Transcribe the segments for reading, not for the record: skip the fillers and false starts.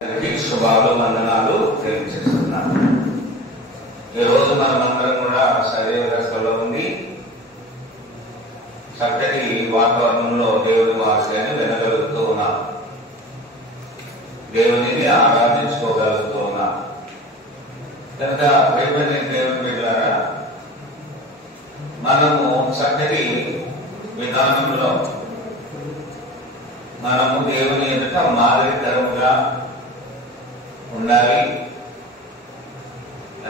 శుభాలు వందనాలు తెలియజేస్తున్నాను. ఈరోజు మనమందరం కూడా శరీర దశలో ఉంది చక్కటి వాతావరణంలో దేవుని వాక్యాన్ని వినగలుగుతూ ఉన్నాం, దేవునిని ఆరాధించుకోగలుగుతూ ఉన్నాం. కనుక ప్రియమైన దేవుని బిడ్డలారా, మనము చక్కటి విధానంలో మనము దేవుని ఎదుట మాదిరికరంగా ఉండాలి.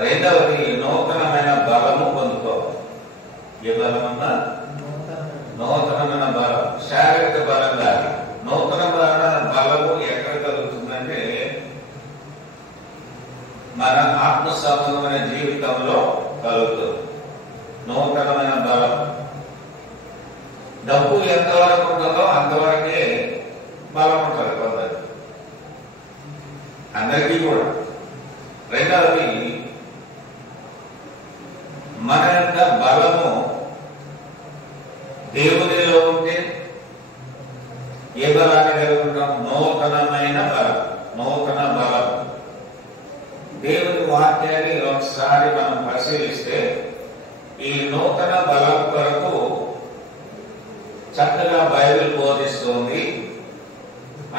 రెండవది నూతనమైన బలము పొందుకోవాలి. ఏ బలం అన్నా? నూతనమైన బలం, శారీరక బలం కాదు. నూతనమైన బలము ఎక్కడ కలుగుతుందంటే మన ఆత్మ సంబంధమైన జీవితంలో కలుగుతుంది నూతనమైన బలం. డబ్బు ఎంతవరకు ఉంటుందో అంతవరకే బలం ఉంటుంది కొందరు, అందరికీ కూడా. రెండవది మన యొక్క బలము దేవునిలో ఉంటే ఏ బలాన్ని కలిగి ఉంటాం? నూతనమైన బలం, నూతన బలం. దేవుని వాక్యాన్ని ఒకసారి మనం పరిశీలిస్తే ఈ నూతన బలం కొరకు చక్కగా బైబిల్ బోధిస్తుంది.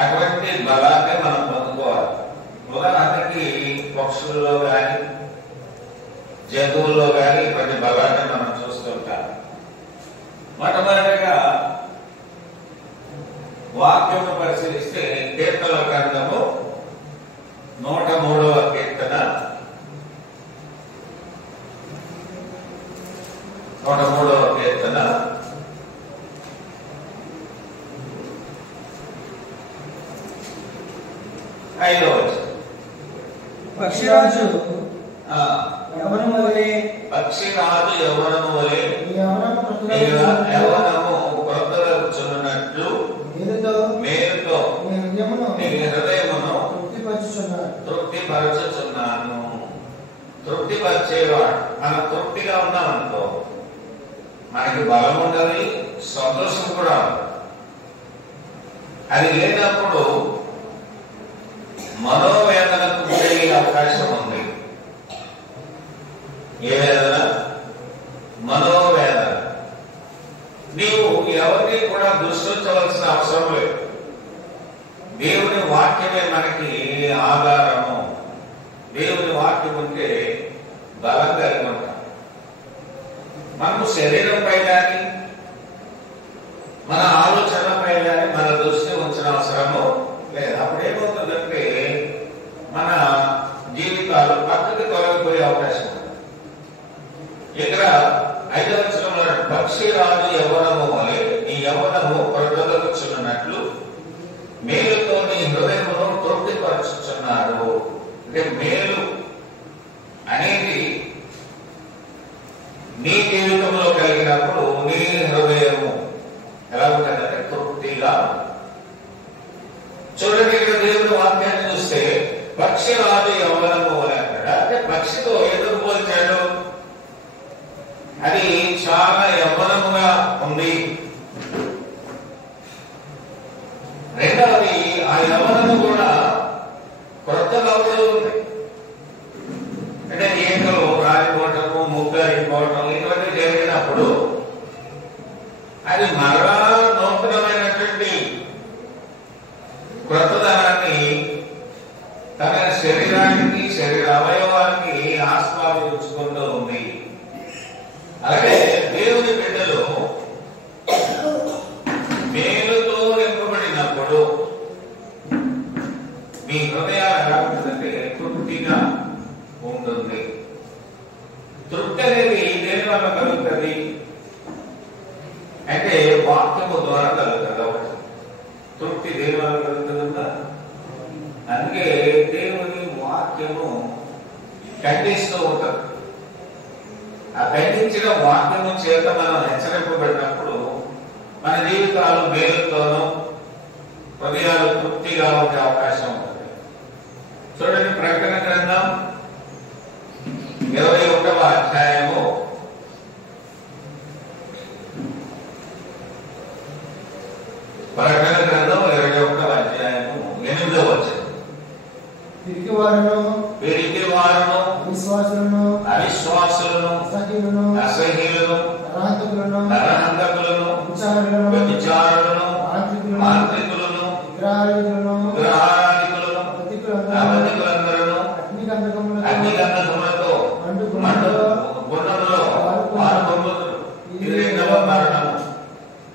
అటువంటి బలాన్ని మనం పొందుకోవాలి. ఉదాహరణకి పక్షుల్లో కానీ జంతువుల్లో కానీ ఇటువంటి బలాన్ని మనం చూస్తుంటాం. మొట్టమొదటిగా వాక్యము పరిశీలిస్తే కీర్తనల గ్రంథము 103వ కీర్తన 103వ కీర్తన 5వ వచనం. పక్షిరాజు యవ్వనము వలె యవ్వనము క్రొత్తదగుచున్నట్లు మేలుతో నీ హృదయమును తృప్తిపరచుచున్నాను. తృప్తిపరిచేవాడు. మనం తృప్తిగా ఉన్నామనుకో మనకి బలం ఉండాలి, సంతోషం కూడా ఉంది. అది లేనప్పుడు మనోవేదనకు గురయ్యే అవకాశం ఉంది. ఏ వేదన? మనోవేదన. నీవు ఎవరిని కూడా దృష్టించవలసిన అవసరం లేదు. దేవుని వాక్యమే మనకి ఆధారము. దేవుని వాక్యం ఉంటే బలం కలిగి ఉంటాం. మనము శరీరంపై కానీ మన ఆలోచనపై కానీ మన దృష్టి ఉంచిన అవసరము లేదు. అప్పుడు ఏమవుతుందంటే మన జీవితాలు పక్కకి తొలగిపోయే అవకాశం ఉంది. ఇక్కడ 5వ వచనంలో పక్షిరాజు యవ్వనము వలె నీ యవ్వనము క్రొత్తదగుచున్నట్లు మేలుతో నీ హృదయమును తృప్తిపరచుచున్నారు. అంటే మేలు అనేది నీ జీవితంలో కలిగినప్పుడు నీ హృదయము ఎలా ఉంటుందంటే తృప్తిగా. చూడండి, ఇక్కడ దేవుని వాక్యాన్ని చూస్తే పక్షిరాజు యవ్వనము వలె అంటాడు. అంటే పక్షితో ఎందుకు పోల్చాడు? అది చాలా యవ్వనముగా ఉంది. రెండవది ఆ యవ్వనము కూడా క్రొత్తగా ఉంది. అంటే ఈకలు రాలిపోవటము, ముగ్గరిపోవటం ఇటువంటి జరిగినప్పుడు అది మరలా నూతనమైనటువంటి క్రొత్తదనాన్ని తన శరీరానికి, శరీర అవయవానికి ఆస్వాదించుకుంటూ ఉంది. అలాగే దేవుని బిడ్డలు మేలుతో నింపబడినప్పుడు మీ హృదయాలు ఎలా ఉంటుందంటే తృప్తిగా ఉంటుంది. తృప్తి అనేది దేని వల్ల కలుగుతుంది అంటే వాక్యము ద్వారా కలుగుతుంది. కాబట్టి తృప్తి దేని వల్ల కలుగుతుందా? అందుకే దేవుని వాక్యము ఖండిస్తూ ఉంటుంది. ఆ ఖండించిన వాక్యము చేత మనం హెచ్చరింపబడినప్పుడు మన జీవితాలు మేలుతోనూ హృదయాలు తృప్తిగా ఉండే అవకాశం ఉంటుంది. చూడండి, ప్రకటన గ్రంథం 21వ అధ్యాయము 8వ వచనం. పిరికివారును అవిశ్వాసులను అసహ్యులను నరహంతకులను వ్యభిచారులను మాంత్రికులను విగ్రహారాధికులను అబద్ధికులందరూ అగ్నిగంధకములతో గుండములో పాల్గొందురు. ఇది రెండవ మరణము.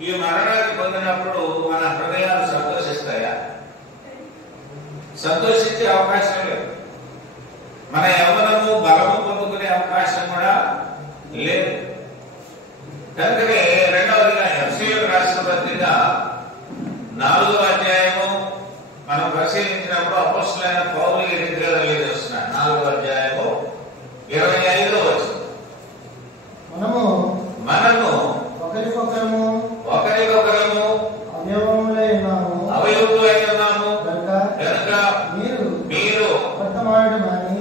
ఈ మరణాన్ని పొందినప్పుడు మన హృదయాలు సంతోషిస్తాయా? సంతోషించే అవకాశం లేదు. మన యవ్వనము బలము పొందుకునే అవకాశం కూడా లేదు. కనుకనే రెండవదిగా ఎఫెసీయులకు రాసిన పత్రిక 4వ అధ్యాయము మనం పరిశీలించినప్పుడు అపోస్తలుడైన పౌలు ఈ రీతిగా తెలియజేస్తున్నాడు. 4వ అధ్యాయము 25వ వచనం, మనము ఒకరికొకరము అవయవములై ఉన్నాము కనుక మీరు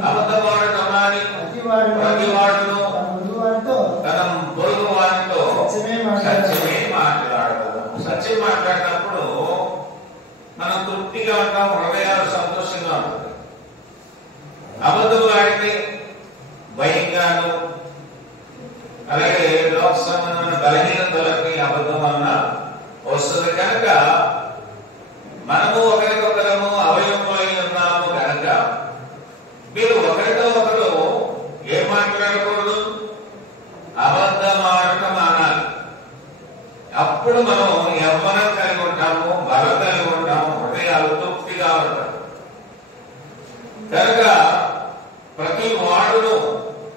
అబద్ధమాడటం మాని ప్రతివాడును తన పొరుగు వారితో సత్యమే మాట్లాడగలము. సత్యం మాట్లాడినప్పుడు మనం తృప్తిగా ఉంటాం, హృదయాలు సంతోషంగా ఉంటుంది. అబద్ధములు ఆడితే భయంగాను, అలాగే లోక సంబంధమైన బలహీనతలకి అబద్ధం వలన వస్తుంది. కనుక మనము ఒకరికొకరము అవయవములై ఉన్నాము కనుక మీరు ఒకరితో ఒకరు ఏం మాట్లాడకూడదు, అబద్ధమాడటం మానాలి. అప్పుడు మనం యవ్వనం కలిగి ఉంటాము, బలం కలిగి ఉంటాము, హృదయాలు తృప్తిగా ఉంటాం. కనుక ప్రతి వాడును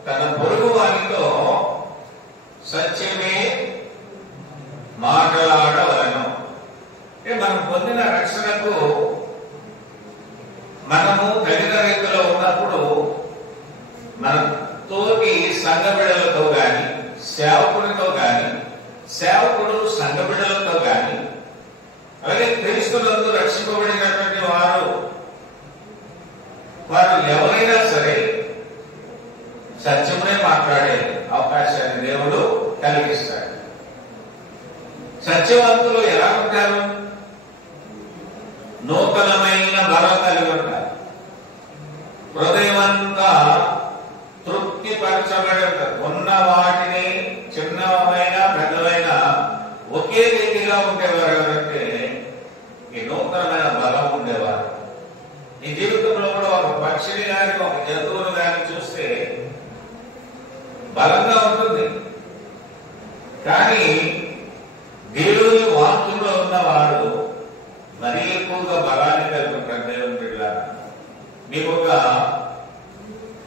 తన పొరుగు వారితో సత్యమే మాట్లాడవలను. మనం పొందిన రక్షణకు మనము తగిన రీతిలో ఉన్నప్పుడు మన తోటి సంఘ బిడ్డలతో గాని, సేవకుడితో గాని, సేవకుడు సంఘ బిడ్డలతో గాని, అలాగే క్రీస్తునందు రక్షింపబడినటువంటి వారు ఎవరైనా సరే సత్యమునే మాట్లాడే అవకాశాన్ని దేవుడు కలిగిస్తాడు. సత్యవంతులు ఎలా ఉంటారు? నూతనమైన బలం కలిగి ఉంటారు. హృదయమంతా తృప్తిపరచబడి ఉంటారు. ఉన్న వాటిని చిన్నమైన పెద్దవైన ఒకే రీతిగా ఉండేవారు. ఎవరంటే ఈ నూతనమైన బలం ఉండేవారు. ఈ జీవితంలో కూడా ఒక పక్షిని కానీ ఒక జంతువును కానీ చూస్తే బలంగా ఉంటుంది. కానీ దేవుని వాక్యంలో ఉన్నవాడు మరీ ఎక్కువగా బలాన్ని కలిగి ఉంటారు. దేవుని బిడ్డలారా, మీకు ఒక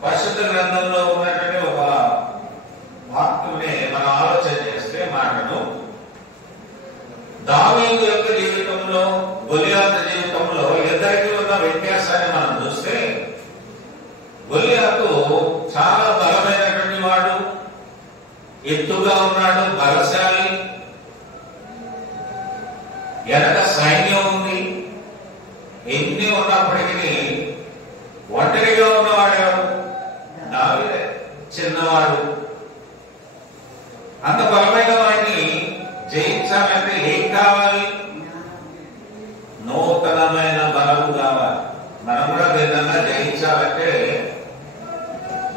పరిశుద్ధ గ్రంథంలో ఉన్నటువంటి ఒక వాక్యుని మనం ఆలోచన చేస్తే మాటను, దావీదు యొక్క జీవితంలో గొలియాతు జీవితంలో ఇద్దరికి ఉన్న వ్యత్యాసాన్ని మనం చూస్తే, గొలియాతు చాలా బలమైనటువంటి వాడు, ఎత్తుగా ఉన్నాడు, బలశాలి, వెనక సైన్యం ఉంది. ఎన్ని ఉన్నప్పటికీ ఒంటరిగా ఉన్నవాడు దావీదే, చిన్నవాడు. అంత బలమైన వాడిని జయించాలంటే ఏం కావాలి? నూతనమైన బలము కావాలి. మనం కూడా ఏదన్నా జయించాలంటే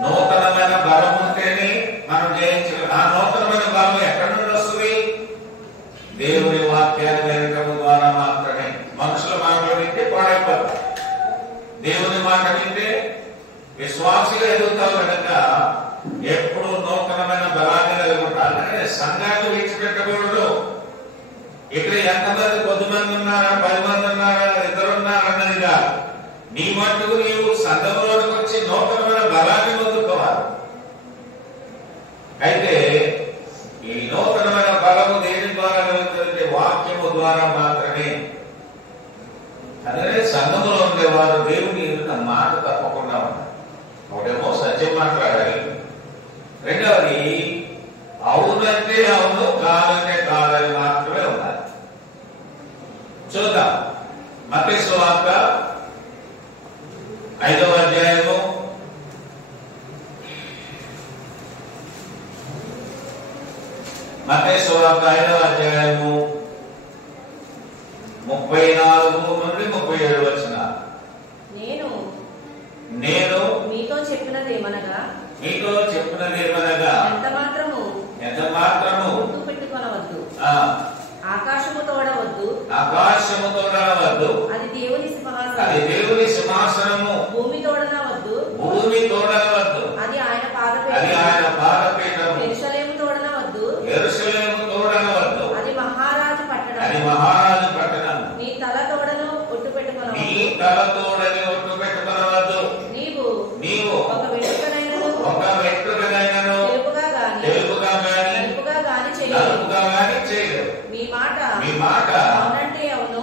నూతనమైన బలం ఉంటేనే మనం జయించగలం. ఆ నూతనమైన బలం ఎక్కడి నుండి వస్తుంది? దేవుని వాక్యాన్ని వినటం ద్వారా మాత్రమే. మనుషుల మాటలు వింటే పాడైపోతారు. దేవుని మాట వింటే విశ్వాసిగా ఎదుగుతావు కనుక ఎప్పుడు నూతనమైన బలాన్ని కలిగి ఉంటారు. సంఘాన్ని విడిచిపెట్టకూడదు. ఇక్కడ ఎంతమంది 10 మంది ఉన్నారా, 10 మంది ఉన్నారా, 2 ఉన్నారా అన్నదిగా నీ మట్టుకు నీవు సంఘంలోకి వచ్చి నూతనమైన బలాన్ని పొందుకోవాలి. అయితే ఈ నూతనమైన బలము దేని ద్వారా కలుగుతుందంటే వాక్యము ద్వారా మాత్రమే. అందుకనే సంఘంలో ఉండేవారు దేవుని ఎదుట మాట తప్పకుండా ఉన్నారు. ఒకటేమో సత్యం మాట్లాడాలి, రెండవది అవునంటే అవును, కాదంటే కాదని మాత్రమే ఉండాలి. చూద్దాం. మత్తయి సువార్త 5వ అధ్యాయము 34 నుండి 37 వచనాలు. చెప్పినదేమనగా మీతో చెప్పినదేమనగా ఎంత మాత్రము గుర్తు పెట్టుకొనవద్దు. ఆకాశము తోడవద్దు. అది దేవుని సింహాసనము. భూమి తోడనవద్దు. అది ఆయన పాదపీఠము. యెరూషలేము తోడనవద్దు. అది మహారాజు పట్టణం. నీ తల తోడను ఒట్టు పెట్టుకొనవద్దు. నీవు ఒక వెంట్రుకనైనను తెలుపుగా గాని చేయలేదు. మీ మాట అవునంటే అవును,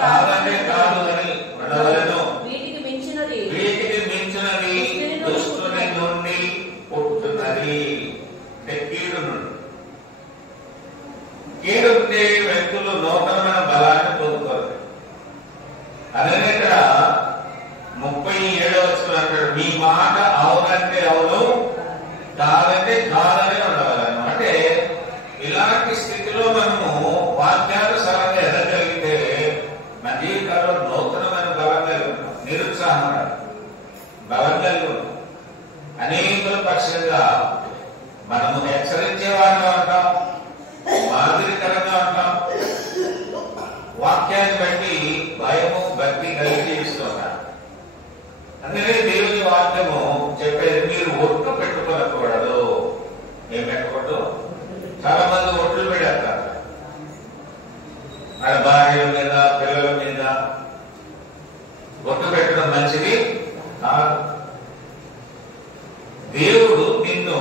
కాదంటే కాదు అని ఉండవలెను. వీటికి మించినది దుష్టుని నుండి పుట్టున్నది. కీడుంటే వ్యక్తులు నూతనమైన బలాన్ని పొందుతారు. అదే ఇక్కడ 37వ వచనం అంటాడు, మీ మాట అవునంటే అవును, కాదంటే కాదని ఉండవలను. అంటే ఇలాంటి స్థితిలో మనము వాక్యానుసారంగా ఎదగలిగితే మన జీవితాల్లో నూతనమైన బలం కలిగి ఉంటాం. నిరుత్సాహం బలం కలిగి ఉంటాం. అనేకుల పక్షంగా మనము హెచ్చరించే వారిగా ఉంటాం, మాదిరికరంగా ఉంటాం. వాక్యాన్ని బట్టి భయము భక్తి కలిగి జీవిస్తున్నాం. అందుకనే దేవుని వాక్యము చెప్పేది మీరు ఒట్టు పెట్టుకోకూడదు. ఏం పెట్టకూడదు? చాలా మంది ఒట్లు పెడతారు. మన భార్యల మీద పిల్లల మీద ఒట్టు పెట్టడం మంచిది కాదు. దేవుడు నిన్ను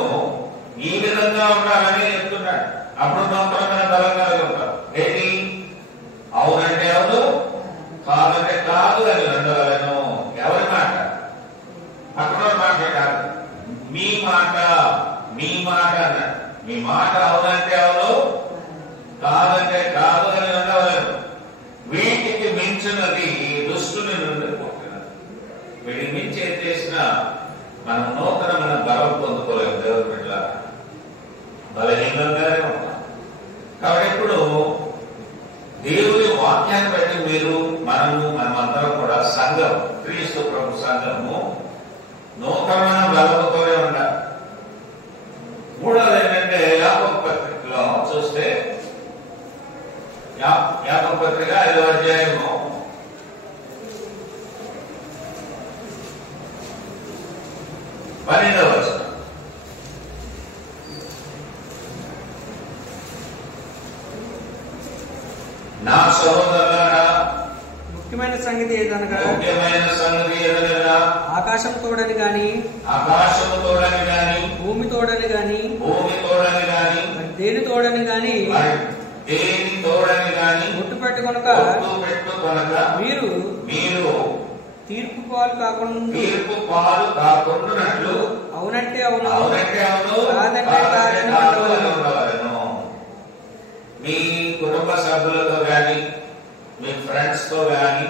ఈ విధంగా ఉండాలని చెప్తున్నాడు. అప్పుడు నూతనమైన బలం కలిగి ఉంటాం. ఏంటి? అవునంటే అవును, కాదంటే కాదు అని ఉండవలను. ఎవరి మాట? అక్కడ మాట కాదు, మీ మాట అన్నాడు. మీ మాట అవునంటే అవును, కాదంటే కాదు అని ఉండవలను. వీటికి మించినది దుష్టుని నుండి పుట్టినది. వీటికి మించి ఏం చేసినా మనం నూతనమైన బలం పొందుకోలేము. దేవుని బిడ్డ బలహీనంగానే ఉంటాం. కాబట్టి ఇప్పుడు దేవుని వాక్యాన్ని బట్టి మనమందరం కూడా సంఘం, క్రీస్తు ప్రభు సంఘము నూతనమైన బలముతోనే ఉండాలి. మూడవది ఏంటంటే యాకోబు పత్రికలో చూస్తే, యాకోబు పత్రిక 5వ అధ్యాయము 12వ వచనం. నా సహోదరులారా, ముఖ్యమైన సంగతి ఏదనగా ఆకాశం తోడని గాని భూమి తోడని గాని దేని తోడని గాని ఒట్టు పెట్టుకొనక మీరు తీర్పు పాలు కాకుండా అవునంటే అవును, కాదంటే కాదని. మీ కుటుంబ సభ్యులతో గాని, మీ ఫ్రెండ్స్ తో గాని,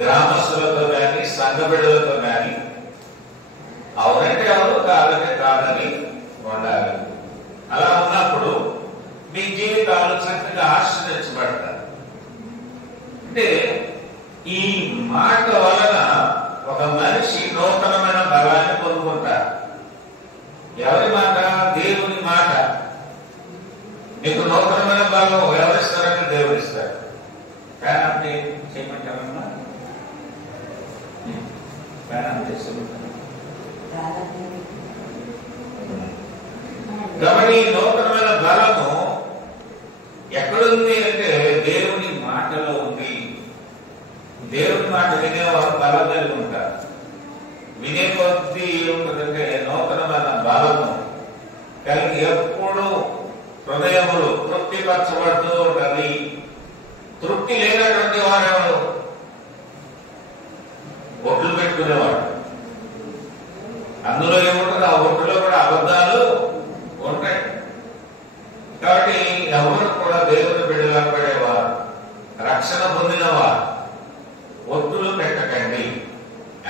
గ్రామస్తులతో గాని, సంఘ బిడ్డలతో గాని అవునంటే అవును, కాదంటే కాదని ఉండాలి. అలా ఉన్నప్పుడు మీ జీవితాలు చక్కగా ఆశీర్వదించబడతారు. అంటే ఈ మాట వలన ఒక మనిషి నూతనమైన బలాన్ని పొందుకుంటారు. ఎవరి మాట? దేవుని మాట. మీకు నూతనమైన బలం ఎవరిస్తారంటే దేవుడు ఇస్తారు. ప్రాణాన్ని చేయమంటారమ్మా, ప్రాణాన్ని చేస్తుంటారు. కాబట్టి నూతనమైన బలము ఎక్కడుంది అంటే దేవుని మాటలో ఉంది. దేవుని మాట వినేవారు బలం కలిగి ఉంటారు. వినే కొద్ది ఉంటుందంటే నూతనమైన బలము కలిగి ఎప్పుడు హృదయములు తృప్తిపరచబడుతూ ఉంటది. తృప్తి లేనటువంటి వారెవరు? ఒట్లు పెట్టుకునేవాడు. అందులో ఏముంటుంది? ఆ ఒట్టులో కూడా అబద్ధాలు ఉంటాయి. కాబట్టి ఎవరు కూడా దేవుని బిడ్డగా పడేవారు, రక్షణ పొందినవారు ఒట్టులు పెట్టకండి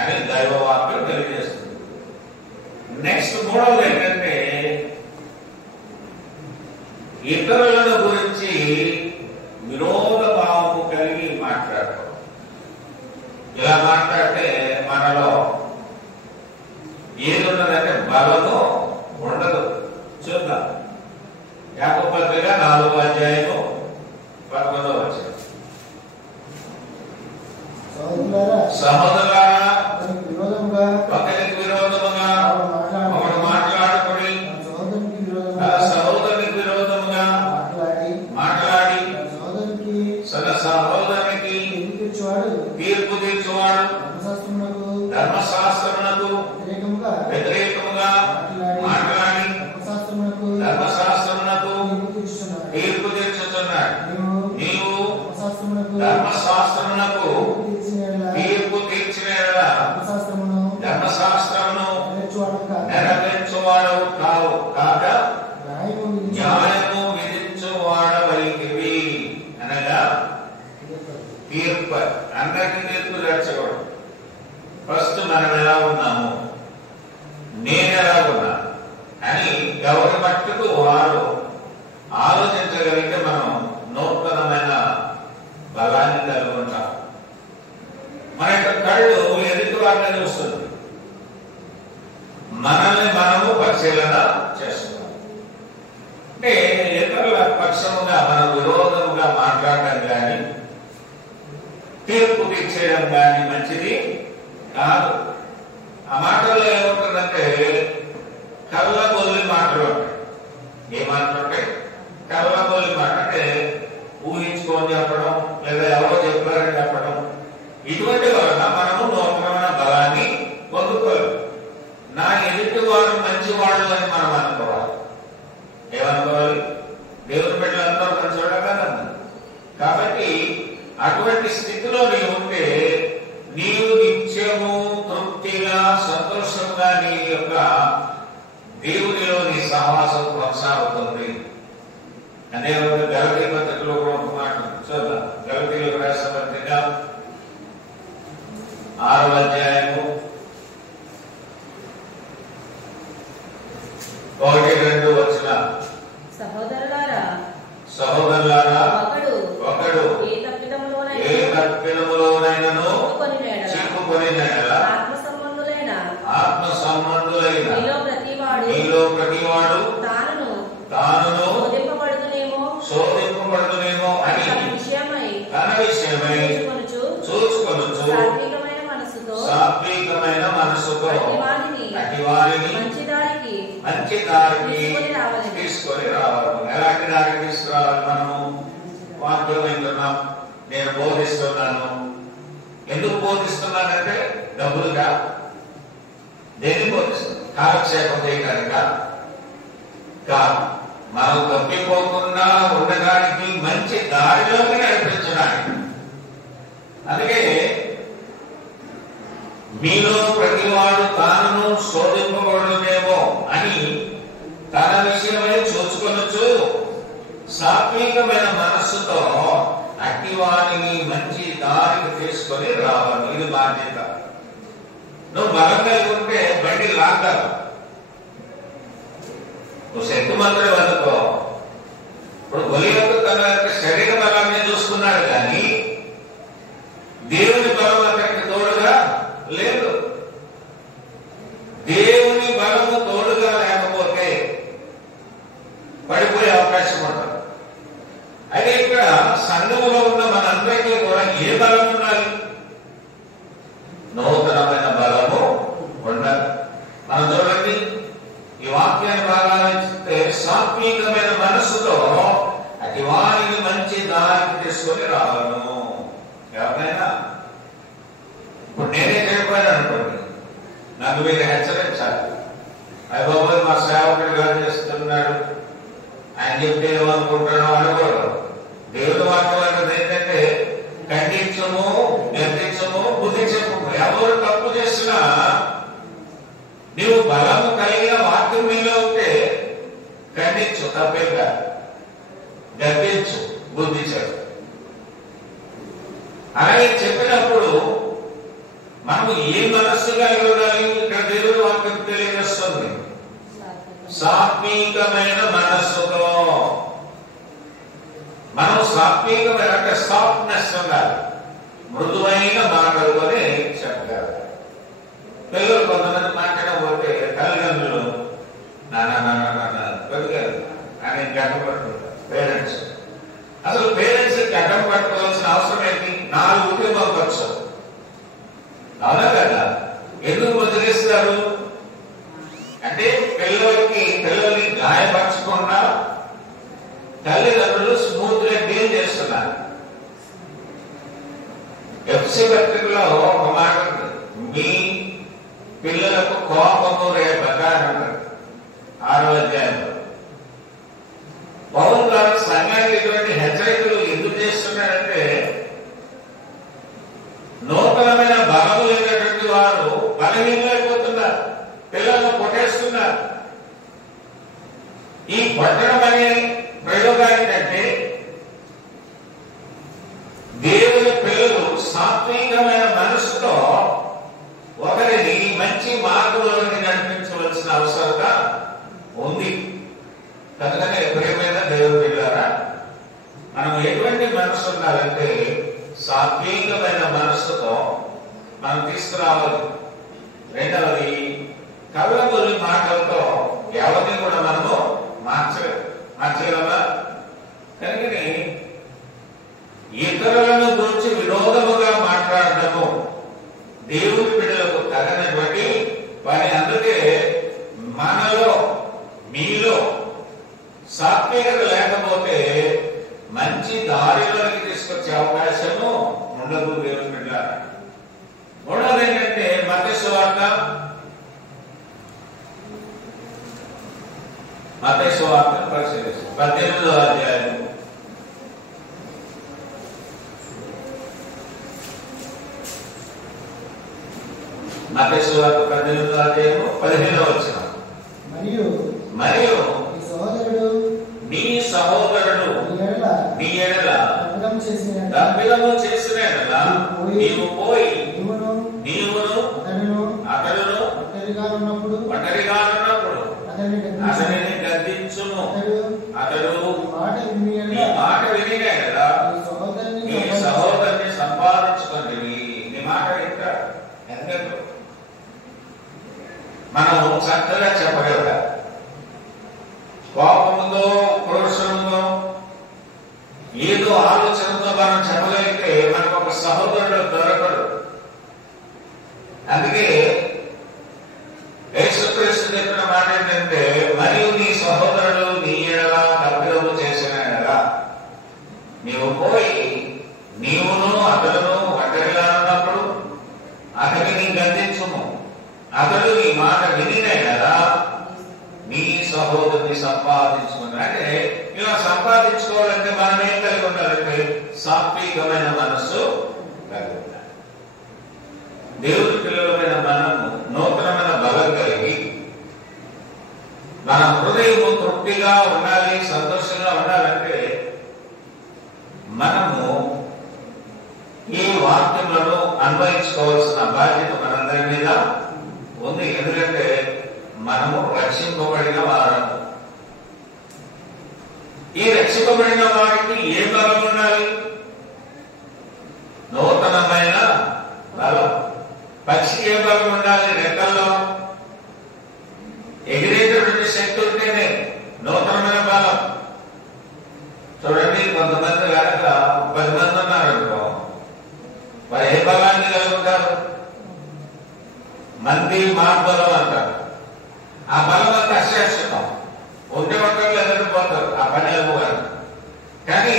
అని దైవవాక్యం తెలియజేస్తుంది. నెక్స్ట్ మూడవది ఏంటంటే ఇతరులను గురించి విరోధ భావము కలిగి మాట్లాడటం. ఇలా మాట్లాడితే మన బలము ఉండదు. చూద్దాం. యాకోబు పత్రిక 4వ అధ్యాయము 11వ వచనం. సహోదరులారా, ఒకరికి విరోధముగా ఒకడు మాట్లాడుకుని సహోదరునికి విరోధముగా మాట్లాడి తన సహోదరునికి తీర్పు తీర్చువాడు ధర్మశాస్త్రమునకు వ్యతిరేకముగా మాట్లాడి ధర్మశాస్త్రమునకు తీర్పు తీర్చుతున్నాడు. నీవు ధర్మశాస్త్రమునకు తీర్పు తీర్చిన ధర్మశాస్త్రమును నెరవేర్చువాడవు కాక న్యాయము విధించువాడవైతివి. అనగా తీర్పు, అందరికీ తీర్పు తెచ్చకూడదు. ఫస్ట్ మనం ఎలా ఉన్నాము, నేను ఎలా ఉన్నాను అని ఎవరి మట్టుకు వారు ఆలోచించగలిగితే మనం నూతనమైన బలాన్ని కలిగి ఉంటాం. మన యొక్క కళ్ళు ఎదుటి వారిని చూస్తుంది, మనల్ని మనము పరిశీలన చేస్తున్నాం. అంటే ఇతరుల పక్షముగా మన విరోధముగా మాట్లాడడం కానీ తీర్పు తీర్చేయడం కానీ మంచిది కాదు. ఆ మాటల్లో ఏముంటుందంటే కళ్ళబొల్లి మాటలు ఉంటాయి. ఏ మాటలు ఉంటాయి? కళ్ళబొల్లి మాట. అంటే ఊహించుకొని చెప్పడం, లేదా ఎవరో చెప్పారని చెప్పడం, ఇటువంటి వలన మనము నూతనమైన బలాన్ని పొందుకోవాలి. నా ఎదుటి వారు మంచివాళ్ళు అని మనం అనుకోవాలి. ఏమనుకోవాలి? దేవుని బిడ్డలందరూ మంచివాడు కదా. కాబట్టి అటువంటి స్థితిలో నీవు ఉంటే నీవు నిత్యము తృప్తిగా సంతోషంగా నీ యొక్క దేవునిలో నీ సహవాసం కొనసాగుతుంది. అనే గలతీ పత్రికలో కూడా ఒక మాట చూద్దాం. గలతీలకు రాసిన పత్రిక 6వ అధ్యాయము 1-2 వచనాలు. సహోదరులారా, ఒకడు ఏ తప్పిదములోనైనను చిక్కుకొనిన ఆత్మ సంబంధులైన మీలో ప్రతివాడు తానును శోధింపబడుతునేమో అని తన విషయమై చూచుకొనుచు సాత్వికమైన మనసుతో అట్టి వారిని మంచి దారికి తీసుకొని రావాలి. ఎలాంటి దారికి తీసుకురావాలి? మనము వాక్యం వింటున్నాం, నేను బోధిస్తున్నాను. ఎందుకు బోధిస్తున్నానంటే డబ్బులుగా దేన్ని బోధిస్తున్నాను? కాలక్షేపం చేయడానిక కాదు, మనం తప్పిపోకుండా ఉండడానికి మంచి దారిలోకి నడిపించడానికి. అందుకే మీలో ప్రతివాడు తాను శోధింపబడునేమో అని తన విషయమై చూసుకొనొచ్చు సాత్వికమైన మనస్సుతో అట్టి వారిని మంచి దారికి తీసుకొని రావాలి. ఇది బాధ్యత. నువ్వు బలం కలిగి ఉంటే బండి లాగలవు. నువ్వు శక్తిమంతుడు అనుకో. ఇప్పుడు గొలియాతు తన యొక్క శరీర బలాన్ని చూసుకున్నాడు, కానీ దేవుని బలం అతనికి తోడుగా లేదు. దేవుని బలము తోడుగా లేకపోతే పడిపోయే అవకాశం ఉంటుంది. అయితే ఇక్కడ సంఘములో ఉన్న మనందరికీ కూడా ఏ బలం ఉండాలి? నూతనమైన బలము ఉండాలి. మనం చూడండి, ఈ వాక్యాన్ని బాగా ఆలోచిస్తే సాత్వికమైన మనస్సుతో అటు వారిని మంచి దారికి తీసుకొని రావాలను. ఎవరైనా ఇప్పుడు నేనే చెడిపోయాను అనుకోండి, నన్ను మీరు హెచ్చరించాలి. అయ్య బాబోయ్, మా సేవకుడు గారు చేస్తున్నాడు, ఆయన చెప్తే ఏమనుకుంటాడో అనుకోడు. దేవుడు వాక్యం ఏంటంటే ఖండించము, నిర్దించము, బుద్ధి చెప్పము. ఎవరు తప్పు చేసినా నీవు బలము కలిగిన వాక్యం మీలో ఉంటే ఖండించు, తప్పే కాదు. గర్వించు, బుద్ధి చెప్పు. అలాగే చెప్పినప్పుడు మనము ఏ మనస్సు కలిగి ఉండాలి? ఇక్కడ దేవుడు వాక్యం తెలియజేస్తుంది. సాత్వికమైన మనస్సుతో. మనం సాత్వికమైన అంటే సాఫ్ట్నెస్ ఉండాలి. మృదువైన మాటలతోనే చెప్పాలి. పిల్లలు కొంతమంది మాట్లాడకపోతే తల్లిదండ్రులు అవునా కదా? ఎందుకు వదిలేస్తారు అంటే పిల్లల్ని గాయపరచకుండా తల్లిదండ్రులు స్మూత్ గా డీల్ చేస్తున్నారు. ఎఫ్సి పత్రికలో ఒక మాట ఉంది, మీ పిల్లలకు కోపము రేపక అని అంటారు 6వ అధ్యాయంలో. పౌలు గారు సంఘానికి ఇటువంటి హెచ్చరికలు ఎందుకు చేస్తున్నారంటే నూతనమైన బలము లేనటువంటి వారు బలహీనమైపోతున్నారు, పిల్లలను కొట్టేస్తున్నారు. ఈ కొట్టడం అనే ప్రయోగానికంటే దేవుని పిల్లలు సాత్వికమైన మనసుతో ఒకరిని మంచి మార్గంలోకి నడిపించవలసిన అవసరత ఉంది. కనుకనే ప్రియమైన దేవుని పిల్లారా, మనం ఎటువంటి మనసు ఉండాలంటే సాత్వికమైన మనసుతో మనం తీసుకురావాలి. రెండవది, కళ్ళబొల్లి మాటలతో ఎవరిని కూడా మనము మార్చగలమా? కనుకని ఇతరులను గురించి విరోధముగా మాట్లాడటము దేవుని బిడ్డలకు తగినటువంటి పని. అందుకే మనలో మీలో సాత్వికత లేకపోతే మంచి దారిలోకి తీసుకొచ్చే అవకాశము ఉండదు దేవుని బిడ్డలారా. మూడవది ఏంటంటే మత్తయి సువార్త 18వ అధ్యాయం మత్తయి సువార్త 18వ అధ్యాయము 15వ వచనం. మరియు నీ సహోదరుడు నీ ఎడల తప్పిదము చేసిన ఎడల నీవు పోయి నీవును అతడును ఒంటరిగా ఉన్నప్పుడు అతనిని గద్దించుము. అతడు నీ మాట విని ఎడల నీ సహోదరుని సంపాదించుకొని నీ మాట వింటాడు. ఎందుకు మనం చక్కగా చెప్పగలగాలి. కోపంతో క్రోషంతో ఏదో ఆలోచనతో మనం చెప్పగలిగితే మనకు ఒక సహోదరుడు దొరకడు. అందుకే యేసుక్రీస్తు చెప్పిన మాట ఏంటంటే, మరియు నీ సహోదరుడు నీ ఎడల తప్పిదము చేసిన ఎడల నీవు పోయి నీవును అతడును ఒంటరిగా ఉన్నప్పుడు అతడిని గద్దించుము. అతడు నీ మాట వినిన ఎడల నీ సహోదరుని సంపాదించుకుని. అంటే ఇలా సంపాదించుకోవాలంటే మనం ఏం కలిగి ఉండాలంటే సాత్వికమైన మనస్సు కలిగి ఉండాలి. దేవుని పిల్లలమైన మనము నూతనమైన బలం కలిగి మన హృదయము తృప్తిగా ఉండాలి, సంతోషంగా ఉండాలంటే మనము ఈ వాక్యములను అన్వయించుకోవాల్సిన బాధ్యత మనందరి మీద ఉంది. ఎందుకంటే మనము రక్షింపబడిన వారము. ఈ రక్షింపబడిన వారికి ఏ బలం ఉండాలి? నూతనమైన బలం. పక్షి ఏ బలం ఉండాలి? రెక్కల్లో ఎగిరేటటువంటి శక్తి ఉంటేనే నూతనమైన బలం. చూడండి, కొంతమంది కనుక 10 మంది ఉన్నారనుకో, వారు ఏ బలాన్ని కలిగి ఉంటారు? మంది మార్బలం అంటారు. ఆ బలం అంతా అశాశ్వతం. ఉంటే ఒక్కళ్ళు ఎదురుపోతారు, ఆ పని అవ్వగారు. కానీ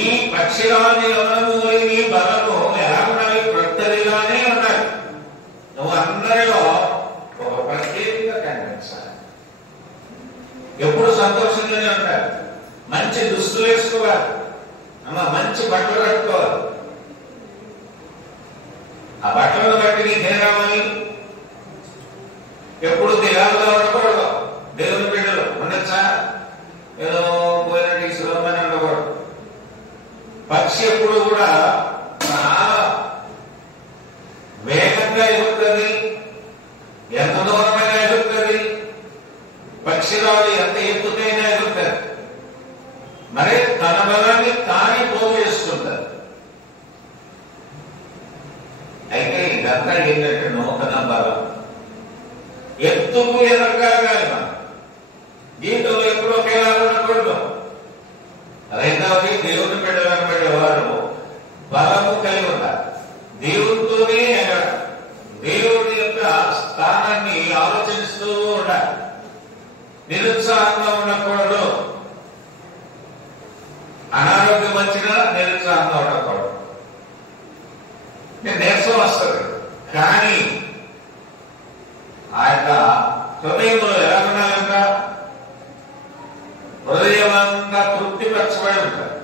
ఈ పక్షిరాని ఈ బలము ఎలా ఉండాలి? ప్రొట్టరిగానే ఉండాలి. నువ్వు అందరిలో ఒక ప్రత్యేకంగా కనిపించాలి. ఎప్పుడు సంతోషంగానే ఉండాలి. మంచి దుస్తులు వేసుకోవాలి, మంచి బట్టలు కట్టుకోవాలి. ఆ బట్టలను బట్టి నీకేం రావాలి? ఎప్పుడు దిగాలుగా ఉండకూడదు. దేవుని బిడ్డలు ఉండొచ్చా? ఏదో పోయినట్టు సులభమైన ఉండకూడదు. పక్షి ఎప్పుడు కూడా చాలా వేగంగా ఎగురుతుంది, ఎంత దూరమైనా ఎగురుతుంది. పక్షిరాలు ఎంత ఎత్తుకైనా ఎగురుతుంది. మరి తన బలాన్ని తానే పోగేసుకుంటారు. అయితే ఇదంతా ఏంటంటే నూతన బలం. ఎత్తుకు ఎదగలగాలి. మనం జీవితంలో ఎప్పుడు ఒకేలా ఉండకూడదు. రెండవది, దేవుని బిడ్డలు అనబడేవారు బలము కలిగి ఉండాలి. దేవునితోనే నిరుత్సాహంగా ఉండకూడదు. అనారోగ్యం వచ్చినా నిరుత్సాహంగా ఉండకూడదు. నీరసం వస్తుంది, కానీ ఆ యొక్క హృదయంలో ఎలా ఉండాలంట? హృదయం అంతా తృప్తిపరచబడి ఉంటుంది.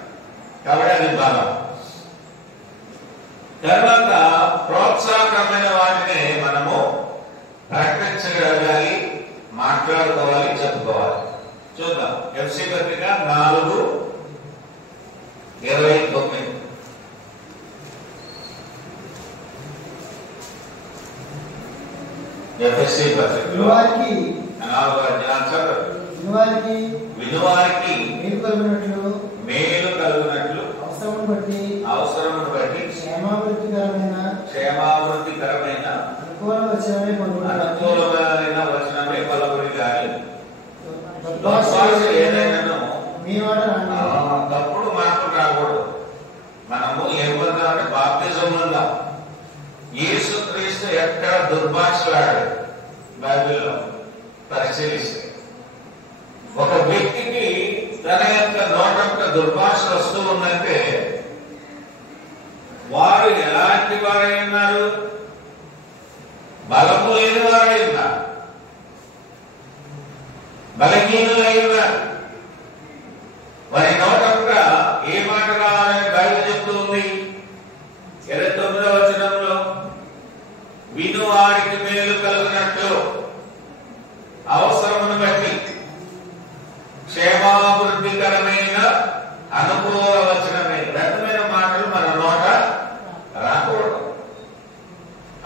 కాబట్టి అది బలం. తర్వాత ప్రోత్సాహకరమైన వాటిని మనము ప్రకటించగలగాలి, మాట్లాడుకోవాలి, చెప్పుకోవాలి. చూద్దాం. ఎఫ్సీ పత్రిక 4:29. ఎఫ్ఎస్సీ పత్రికలో వినువారికి మేలు కలుగునట్లు అవసరమును బట్టి క్షేమాభివృద్ధికరమైన అనుకూలమైన వచనమే పలుకుడి గాని ఏదైనా తప్పుడు మాటలు రాకూడదు. మనము ఏమంటామంటే బాప్తిజంలో ఉన్నాం. యేసుక్రీస్తు ఎక్కడ దుర్భాషలాడు బైబిల్లో పరిశీలిస్తే ఒక వ్యక్తికి తన యొక్క నోటంత దుర్భాష వస్తూ ఉందంటే వారు ఎలాంటి వారై ఉన్నారు? బలము లేని వారై ఉన్నారు, బలహీనులై ఉన్నారు. వారి నోటంత ఏ మాట రావాలని బైబిల్ చెప్తూ ఉంది. 29వ వచనంలో విను వారికి మేలు కలుగునట్లు అవసరమును బట్టి క్షేమాభివృద్ధికరమైన అనుకూల వచనమే. వ్యర్థమైన మాటలు మన నోట రాకూడదు.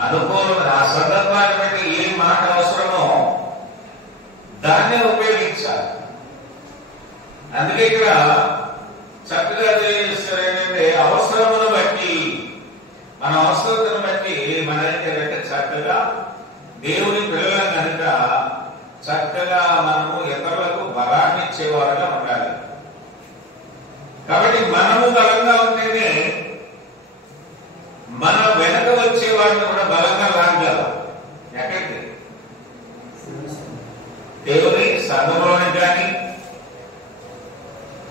అనుకూలమైన ఆ సందర్భాన్ని బట్టి ఏ మాట అవసరమో దాన్నే ఉపయోగించాలి. అందుకే ఇక్కడ చక్కగా తెలియజేస్తారు ఏంటంటే అవసరమును బట్టి, మన అవసరతను బట్టి మన ఏంటంటే చక్కగా దేవుని పిల్లల కనుక చక్కగా మనము ఇతరులకు బలాన్ని ఇచ్చేవారుగా ఉండాలి. కాబట్టి మనము బలంగా ఉంటేనే మన వెనక వచ్చే వారిని కూడా బలంగా లాగలం. ఎక్కడికి? దేవుని సంఘంలోని కానీ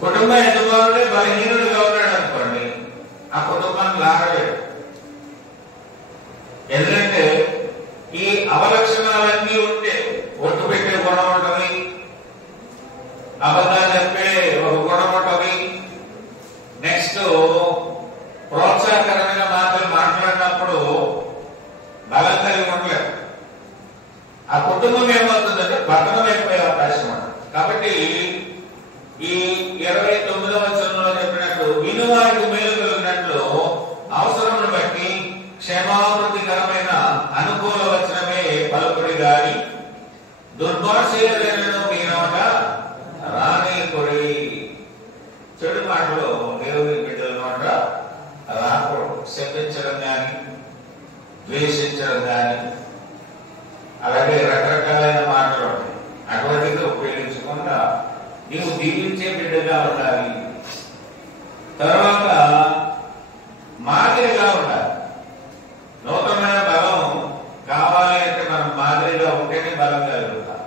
కుటుంబ యజమానుడే బలహీనుడుగా ఉన్నాడు అనుకోండి, ఆ కుటుంబాన్ని లాగలేడు. ఎందుకంటే ఈ అవలక్షణాలన్నీ ఉంటే ఒట్టు పెట్టే గుణం ఉంటుంది, అబద్ధాలు చెప్పే ఒక గుణం ఉంటుంది, నెక్స్ట్ ప్రోత్సాహకరమైన మాటలు మాట్లాడినప్పుడు బలం కలిగి ఉండలేదు. ఆ కుటుంబం ఏమవుతుందంటే పతనం అయిపోయే అవకాశం ఉంటుంది. కాబట్టి ఈ 29వ వచనంలో చెప్పినట్టు వినువారికి మేలు కలిగినట్లు అవసరమును బట్టి క్షేమాభివృద్ధికరమైన అనుకూల వచనమే పలుకుడి గాని దుర్భాషలను మీ నోట రానీయకుడి. చెడు మాటలు దేవుని బిడ్డల నోట రాకూడదు. శపించడం కానీ, ద్వేషించడం కానీ, అలాగే రకరకాలైన మాటలు ఉంటాయి. అటువంటిది ఉపయోగించకుండా నీవు దీవించే బిడ్డగా ఉండాలి. తర్వాత మాదిరిగా ఉండాలి. నూతనమైన బలం కావాలి అంటే మనం మాదిరిగా ఉంటేనే బలం కలుగుతాం.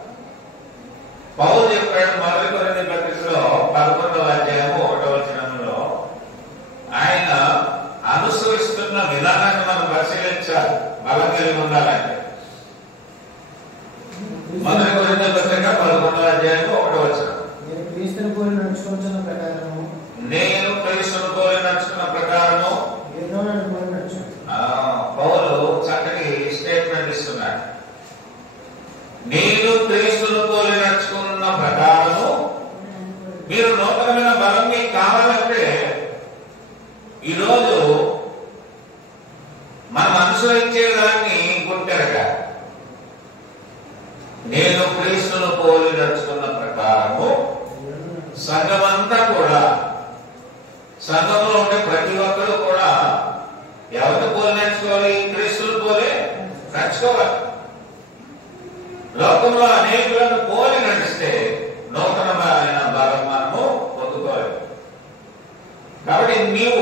పౌలు చెప్పాడు మొదటి కొరింథీ పత్రికలో 11వ అధ్యాయము 1వ వచనంలో ఆయన అనుసరిస్తున్న విధానాన్ని మనం పరిశీలించాలి. బలం కలిగి ఉండాలంటే మొదటి కొరింథీ పత్రిక 11వ అధ్యాయము 1వ వచనం, నేను క్రీస్తును పోలి నడుచుకున్న ప్రకారము పౌలు చక్కటి స్టేట్మెంట్ ఇస్తున్నాడు. నేను క్రీస్తును పోలి నడుచుకున్న ప్రకారము. మీరు నూతనమైన బలం మీకు కావాలంటే ఈరోజు మనం అనుసరించేదాన్ని గుర్తెరగ. నేను క్రీస్తును పోలి నడుచుకున్న ప్రకారము సంఘమంతా కూడా, సంఘంలో ఉండే ప్రతి ఒక్కరు కూడా ఎవరిని పోలి నడుచుకోవాలి? క్రీస్తును పోలి నడుచుకోవాలి. లోకంలో అనేకులను పోలి నడిస్తే నూతనమైన బలం మనము పొందుకోవాలి. కాబట్టి నీవు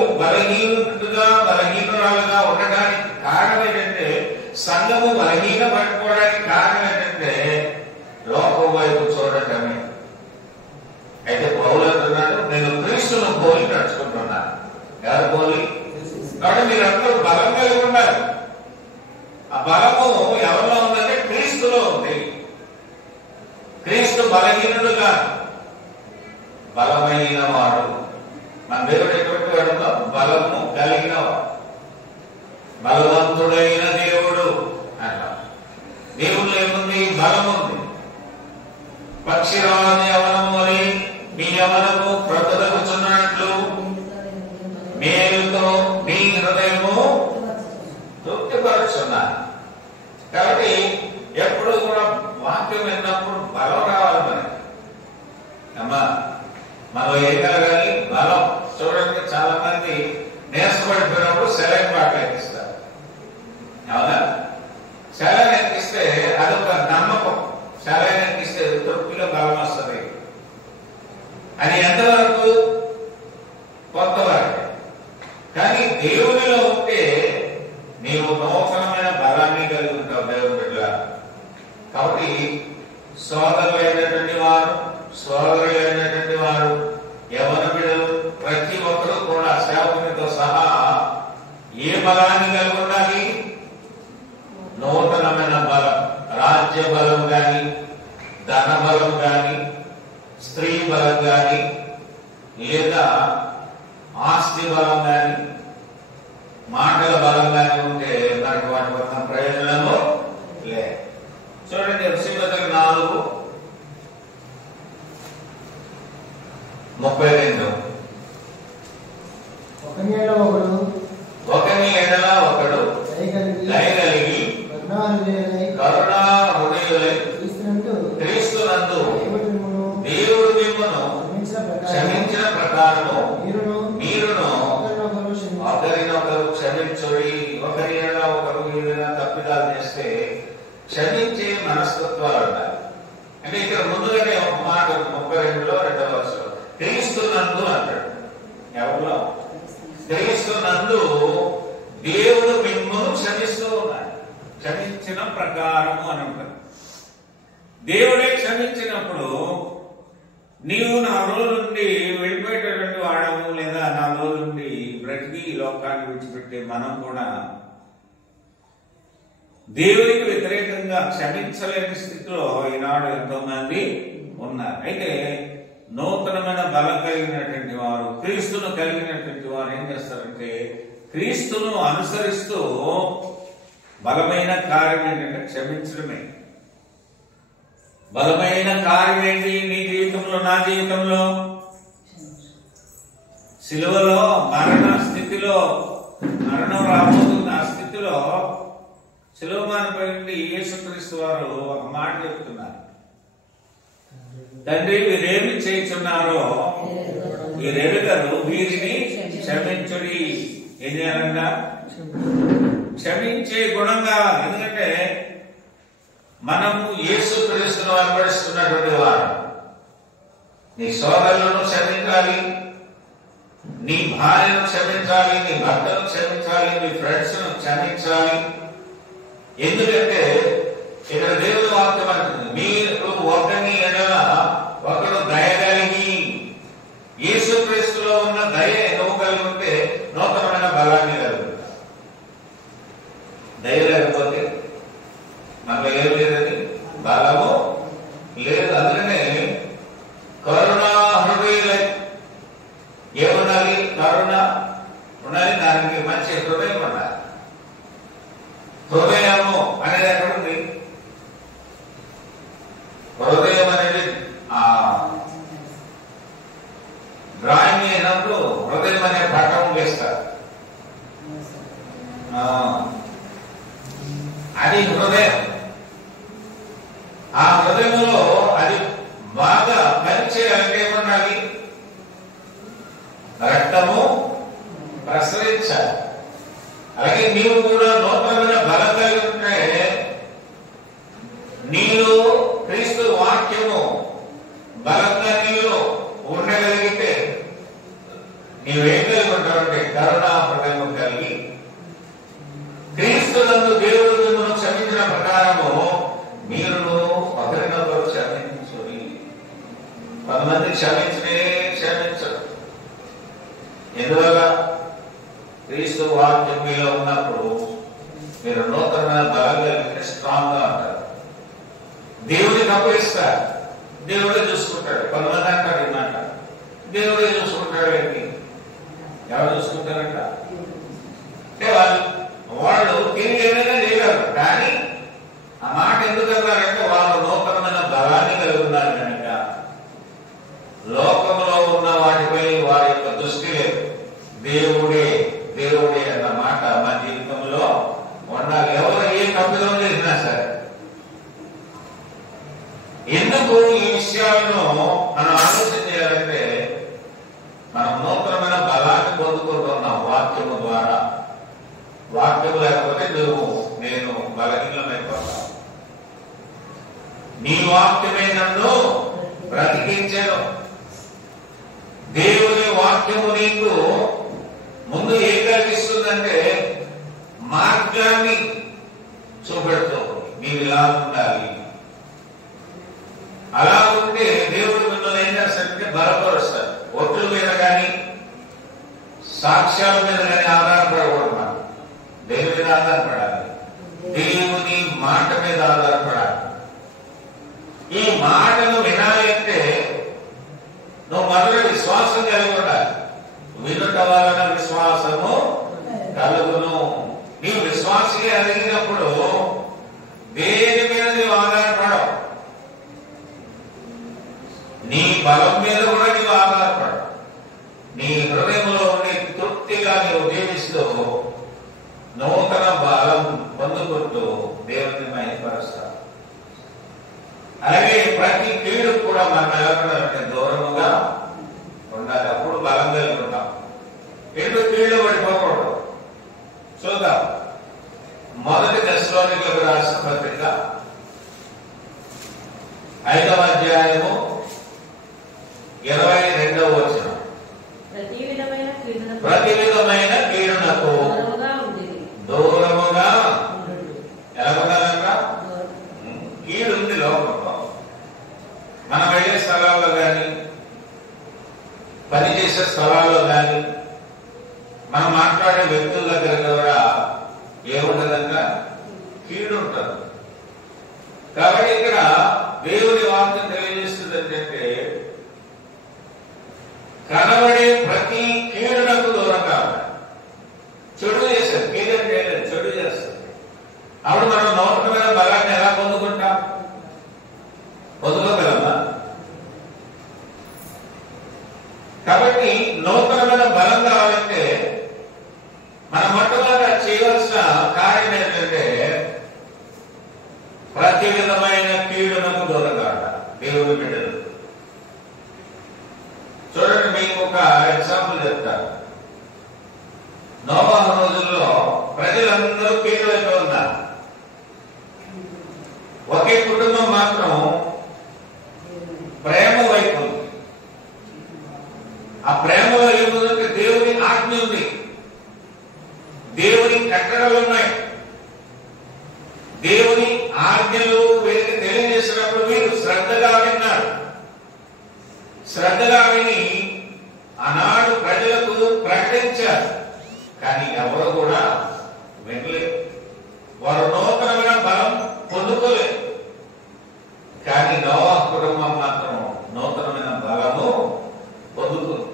బలహీనురాలుగా ఉండడానికి కారణం ఏంటంటే, సంఘము బలహీన పట్టుకోవడానికి కారణం ఏంటంటే లోకం వైపు చూడటమే. బలము ఎవరిలో ఉందంటే క్రీస్తులో ఉంది. క్రీస్తు బలహీనుడుగా బలమైన వాడు. మన దేవుడు ఎటువంటి వాడుతో బలము కలిగిన వాడు, బలవంతుడైన దేవుడు అన్నా. దేవుడు ఏముంది? బలం ఉంది. పక్షిరాజు యవనము అని మీ యవనము ప్రబలగుచున్నట్లు మేలుతో మీ హృదయము తృప్తిపరుచున్నారు. కాబట్టి ఎప్పుడు కూడా వాక్యం విన్నప్పుడు బలం రావాలి మనకి. అమ్మా మనం ఏం కలగాలి? బలం. చూడండి, చాలా మంది నేర్చుబడిపోయినప్పుడు సెలైన్ బాటలు ఎక్కిస్తారు. అవునా? సెలైన్ ఎక్కిస్తే అదొక నమ్మకం. సెలైన్ ఎక్కిస్తే తృప్తిలో బలం వస్తుంది అని ఎంతవరకు? కొంతవరకు. కానీ దేవునిలో ఉంటే నీవు నూతనమైన బలాన్ని కలిగి ఉంటావు దేవుని బిడ్డ. కాబట్టి సోదరులైనటువంటి వారు యవన బిడ్డలు ప్రతి ఒక్కరూ కూడా సేవకునితో సహా ఏ బలాన్ని కలిగి ఉండాలి? నూతనమైన బలం. రాజ్య బలం గాని, ధన బలం గాని, స్త్రీ బలం గాని, లేదా ఆస్తి బలం గాని, మాటల బలం గాని ఉంటే మనకు వాటి వల్ల ప్రయోజనము లే. చూడండి, ఎఫెసీయులకు 4:32 ఒకని ఎడల ఒకడు దయ కలిగి కరుణా హృదయులై క్రీస్తునందు దేవుడు మిమ్మును క్షమించిన ప్రకారము మీరును ఒకరినొకరు క్షమించుడి. ఒకరి ఎడల ఒకరు ఏదైనా తప్పిదాలు చేస్తే క్షమించే మనస్తత్వాలు ఉండాలి. అంటే ఇక్కడ ముందుగానే ఒక మాట 32లో 2వ వచనం క్రీస్తునందు అంటాడు. ఎవరిలో? క్రీస్తునందు దేవుడు మిమ్మును క్షమిస్తూ ఉన్నాడు. క్షమించిన ప్రకారము అని ఉంటాడు. దేవుడే క్షమించినప్పుడు నీవు నా రోజు నుండి వెళ్ళిపోయేటటువంటి వాడము, లేదా నా రోజు నుండి బ్రతికి ఈ లోకాన్ని విడిచిపెట్టే మనం కూడా దేవునికి వ్యతిరేకంగా క్షమించలేని స్థితిలో ఈనాడు ఎంతో మంది ఉన్నారు. అయితే నూతనమైన బలం కలిగినటువంటి వారు, క్రీస్తును కలిగినటువంటి వారు ఏం చేస్తారంటే క్రీస్తును అనుసరిస్తూ బలమైన కార్యం ఏంటంటే క్షమించడమే. బలమైన కార్యం ఏంటి? నీ జీవితంలో, నా జీవితంలో సిలువలో మరణ స్థితిలో, మరణం రాబోతున్న ఆ స్థితిలో సిలువ మానపై నుండి యేసుక్రీస్తు వారు ఒక మాట చెప్తున్నారు. తండ్రి, వీరేమి చేయుచున్నారో వీరెరుగరు, వీరిని క్షమించుడి. ఏం చేయాలంట? క్షమించే గుణం కావాలి. ఎందుకంటే మనము యేసుక్రీస్తును వెంబడిస్తున్నటువంటి వారు. నీ సోదరులను క్షమించాలి, నీ భార్యను క్షమించాలి, నీ భర్తను క్షమించాలి, నీ ఫ్రెండ్స్ ను క్షమించాలి. ఎందుకంటే ఇక్కడ దేవుని వాక్యం అంటుంది, మీరు ఒకరిని ఎడల ఒకడు దయ కలిగి. యేసుక్రీస్తులో ఉన్న దయ నువ్వు కలిగి ఉంటే నూతనమైన బలాన్ని కలుగుతా. దయ లేకపోతే మనలో ఏం లేదని బలము లేదు. అందుకనే కరుణా హృదయులై ఏముండాలి? కరుణ ఉండాలి. దానికి మంచి హృదయం ఉండాలి. హృదయము అనేది ఎక్కడ ఉంది? హృదయం అనేది డ్రాయింగ్ అయినప్పుడు హృదయం అనే పటం వేస్తారు. అది హృదయం. ఆ హృదయంలో అది బాగా పనిచేయాలంటే ఏమన్నాలి? రక్తము ప్రసరించాలి. అలాగే నీవు కూడా నూతనమైన బలం కలిగి ఉంటే నీలో క్రీస్తు వాక్యము బలంగా నీలో ఉండగలిగితే నీవేం కలిగి ఉంటావంటే కరుణా హృదయం కలిగి క్రీస్తునందు దేవుడు మిమ్మల్ని క్షమించిన ప్రకారము మీరును ఒకరినొకరు క్షమించుడి. కొంతమంది క్షమించరు. ఎందువల్ల? క్రీస్తు వాక్యం మీలో ఉన్నప్పుడు మీరు నూతనమైన బలం అప్పు ఇస్తారు, దేవుడే చూసుకుంటాడు. కొంతమంది అంటారు ఏంటంట, దేవుడే చూసుకుంటాడు ఏంటి? ఎవరు చూసుకుంటారంట? అంటే వాళ్ళు తిరిగి ఏదైనా చేయగలరు, కానీ ఆ మాట ఎందుకు అన్నారంటే వాళ్ళు నూతనమైన బలాన్ని కలిగి ఉన్నారు కనుక లోకంలో ఉన్న వాటిపై వారి యొక్క దృష్టి లేదు. దేవుడే దేవుడే అన్న మాట మన జీవితంలో ఉండాలి. ఎవరు ఏ తప్పిదం చేసినా సరే. ఎందుకు ఈ విషయాలను మనం ఆలోచన చేయాలంటే మనం నూతనమైన బలాన్ని పొందుకుంటున్నాం వాక్యము ద్వారా. వాక్యం లేకపోతే నేను బలహీనమైపోతాను. నీ వాక్యమే నన్ను బ్రతికించెను. దేవుని వాక్యము నీకు ముందు ఏం కలిగిస్తుందంటే మార్గాన్ని చూపెడుతుంది. నీవు ఇలా ఉండాలి, అలా ఉంటే దేవుడు మిమ్మల్ని ఏం చేస్తాడంటే బలపరుస్తాడు. ఒట్ల మీద కానీ సాక్ష్యాల మీద కానీ ఆధారపడకూడదు. మనం దేని మీద ఆధారపడాలి? దేవుని మాట మీద ఆధారపడాలి. ఈ మాటను వినాలి అంటే నువ్వు మొదట విశ్వాసం కలిగి ఉండాలి. వినుట వలన విశ్వాసము కలుగును. నీవు విశ్వాసకి అడిగినప్పుడు దేని మీద నీవు ఆధారపడవు, నీ బలం మీద కూడా నీవు ఆధారపడవు. నీ హృదయంలో ఉండే తృప్తిగా నీవు జీవిస్తూ నూతన బలం పొందుకుంటూ దేవుని మహిమపరుస్తావు. అలాగే ప్రతి కీడు కూడా మనం ఎలా దూరముగా ఉండాలి. అప్పుడు బలం కలిగి ఉంటాం. ఎటు కీళ్ళు పడిపోకూడదు. చూద్దాం. మొదటి దశలోనికులకు రాసిన పత్రిక 5వ అధ్యాయము 22వ వచనం. ప్రతి విధమైన కీడునకు దూరముగా ఎలా ఉండాలంట? కీడు ఉంది లోకంలో. మనం వెళ్ళే స్థలాల్లో కానీ పనిచేసే స్థలాల్లో కానీ మనం మాట్లాడే వ్యక్తుల దగ్గర కూడా ఏముంటదంట? కీడు ఉంటుంది. కాబట్టి ఇక్కడ దేవుని వాక్యం తెలియజేస్తుంది ఏంటంటే కనబడే ప్రతి కీడునకు దూరంగా చెడు చేస్తారు. కీడంటే చెడు చేస్తారు. అప్పుడు మనం నూతనమైన బలాన్ని ఎలా పొందుకుంటాం? పొందుకోగలమా? కాబట్టి నూతనమైన బలం కావాలంటే మనం మొట్టమొదట చేయవలసిన కార్యం ఏంటంటే ప్రతి విధమైన కీడునకు దూరంగా దేవుని బిడ్డలు. చూడండి, మీకు ఒక ఎగ్జాంపుల్ చెప్తాను. నోవహు రోజుల్లో ప్రజలందరూ కీడు వైపు ఉన్నారు. ఒకే కుటుంబం మాత్రం ప్రేమ వైపు ఉంది. ఆ ప్రేమలో ఏముందంటే దేవుని ఆజ్ఞ ఉంది, దేవుని కట్టడలు ఉన్నాయి. దేవుని ఆజ్ఞలు వీరికి తెలియజేసినప్పుడు వీరు శ్రద్ధగా విన్నారు. శ్రద్ధగా విని ఆనాడు ప్రజలకు ప్రకటించారు. కానీ ఎవరు కూడా వినలేదు. వారు నూతనమైన బలం పొందుకోలేదు. కానీ నోవహు కుటుంబం మాత్రం నూతనమైన బలము పొందుకుంది.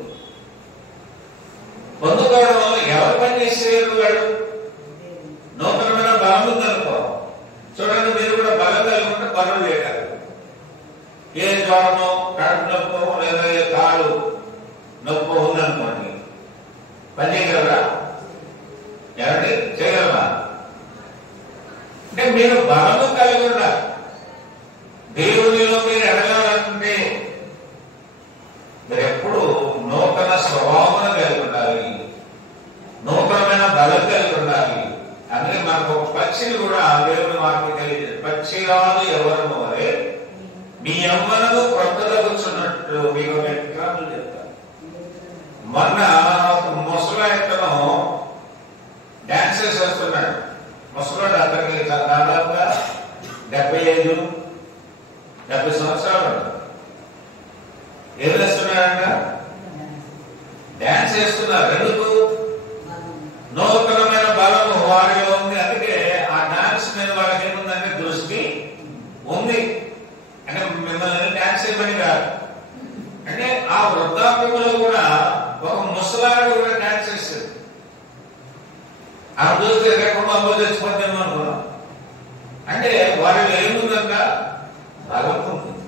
పొందుకోవడం వల్ల ఎవరు పని చేసేది? వాడు నూతనమైన బలం ఉందనుకో. చూడండి, మీరు కూడా బలం కలిగి ఉంటే పనులు చేయగలరు. ఏ జ్వరమో, కడుపు నొప్పో, లేదా ఏ కాలు నొప్పో ఉందనుకోండి, పని చేయగలరా? ఎవరి చేయగలరా? అంటే మీరు బలము కలిగి ఉండాలి. దేవునిలో మీరు ఎడగాలంటే మీరు ఎప్పుడు నూతన స్వభావం కలిగి ఉండాలి, నూతనమైన బలం కలిగి ఉండాలి. అందుకే మనకు ఒక పక్షిని కూడా దేవుని వాక్యం తెలియదు. పక్షి రాదు ఎవరము వరే మీ అమ్మను కొత్తగా కూర్చున్నట్టు మీకు ఎగ్జాంపుల్ చెప్తాను. మొన్న ముసలాయతను డాన్స్ చేస్తున్నాడు. ముసలాడు అతనికి దాదాపుగా 75-70 సంవత్సరాలు. ఏం చేస్తున్నాడంట? డాన్స్ చేస్తున్నారు. ఎందుకు? నూతనమైన బలము వారిలో ఉంది. అందుకే ఆ డాన్స్ మీద వాళ్ళకి ఏముందంటే దృష్టి ఉంది. అంటే మిమ్మల్ని ట్యాక్స్ ఇవ్వని కాదు. అంటే ఆ వృద్ధాప్యంలో కూడా ఒక ముసలాడు కూడా ట్యాక్స్ ఇస్తుంది. ఆ చూస్తే ఎక్కడ అమ్మ తెచ్చిపోతామో అనుకున్నాం. అంటే వారిలో ఏముందంట? బలం ఉంటుంది.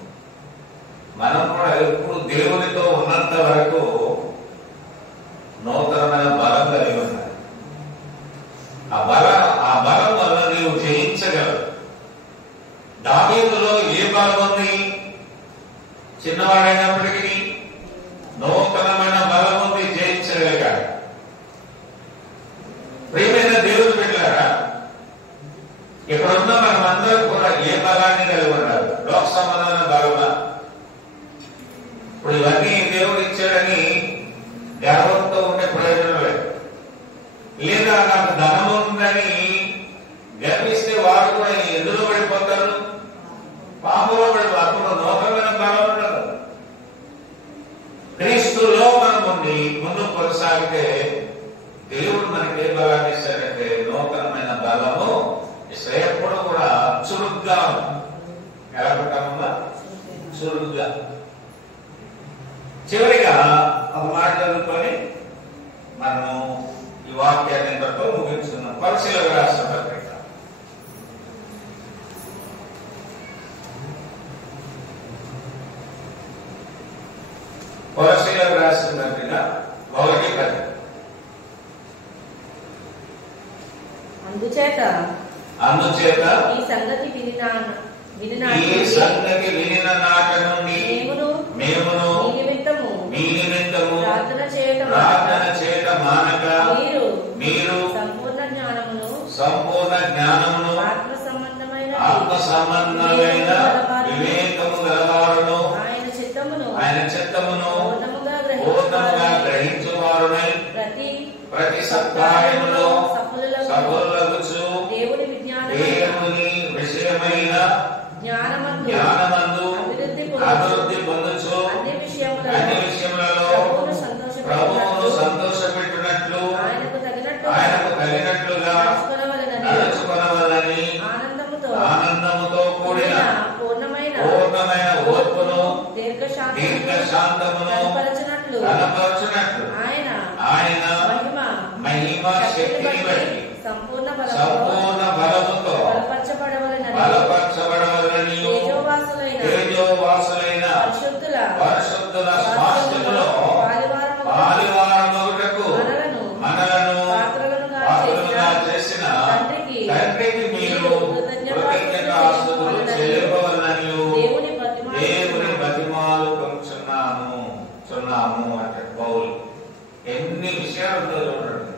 మనం కూడా ఎప్పుడు దేవునితో ఉన్నంత వరకు నూతనమైన బలం కలిగి ఉండాలి. ఆ బలం వల్ల నీవు జయించగలవు. దావీదులో ఏ బలం ఉంది? చిన్నవాడైనప్పటికీ నూతనమైన బలం ఉంది, జయించగలిగాడు. ప్రియమైన దేవుడు బిడ్డలారా, ఇక్కడున్న మనమందరం కూడా ఏ బలాన్ని కలిగి ఉండాలి? లోక సంబంధమైన బలమా? ఇప్పుడు ఇవన్నీ దేవుడు ఇచ్చాడని గర్వంతో ఉండే ప్రయోజనం లేదు. లేదా నాకు ధనం ఉందని గర్విస్తే వాడు కూడా ఎందులో పడిపోతారు? పాపంలో పడిపో. అప్పుడు నూతనమైన బలం ఉండదు. క్రీస్తులో మనం ఉండి ముందు కొనసాగితే దేవుడు మనకి ఏ బలాన్ని ఇస్తాడంటే నూతనమైన బలము. ఎప్పుడు కూడా చురుగ్గా ఉంది. ఎలా ఉంటామమ్మా? చురుగ్గా. చివరిగా ఒక మాట చదువుకొని మనము ఈ వాక్యాన్ని ఇంతతో ముగించుకున్నాం. కొలస్సీయులకు రాసిన పత్రిక కొలస్సీయులకు రాసిన పత్రిక 1:10. అందుచేత ఈ సంగతి వినిన నాట నుండి మేమును మీ నిమిత్తము ప్రార్థన చేయట మానక మీరు సంపూర్ణ జ్ఞానమును ఆత్మ సంబంధమైన వివేకము గలవారును ఆయన చిత్తమును పూర్ణముగా గ్రహించువారునై ప్రతి సత్కార్యములో సఫలులగుచు దేవుని విషయమైన జ్ఞానమందు అభివృద్ధి పొందుచు అన్ని విషయములలో ప్రభువును సంతోషపెట్టినట్లు ఆయనకు తగినట్లుగా నడుచుకొనవలని ఆనందముతో కూడిన పూర్ణమైన ఓర్పును దీర్ఘశాంతమును కనపరచునట్లు ఆయన మహిమ శక్తిని బట్టి సంపూర్ణ బలముతో బలపరచబడవలని తేజోవాసులైన పరిశుద్ధుల స్వాస్థ్యములో పాలివారమగుటకు మనలను పాత్రలుగా చేసిన తండ్రికి మీరు కృతజ్ఞతాస్తుతులు చెల్లింపవలనని దేవుని బతిమాలు చున్నాము అంటే పౌలు. ఎన్ని విషయాలు ఉందో చూడండి.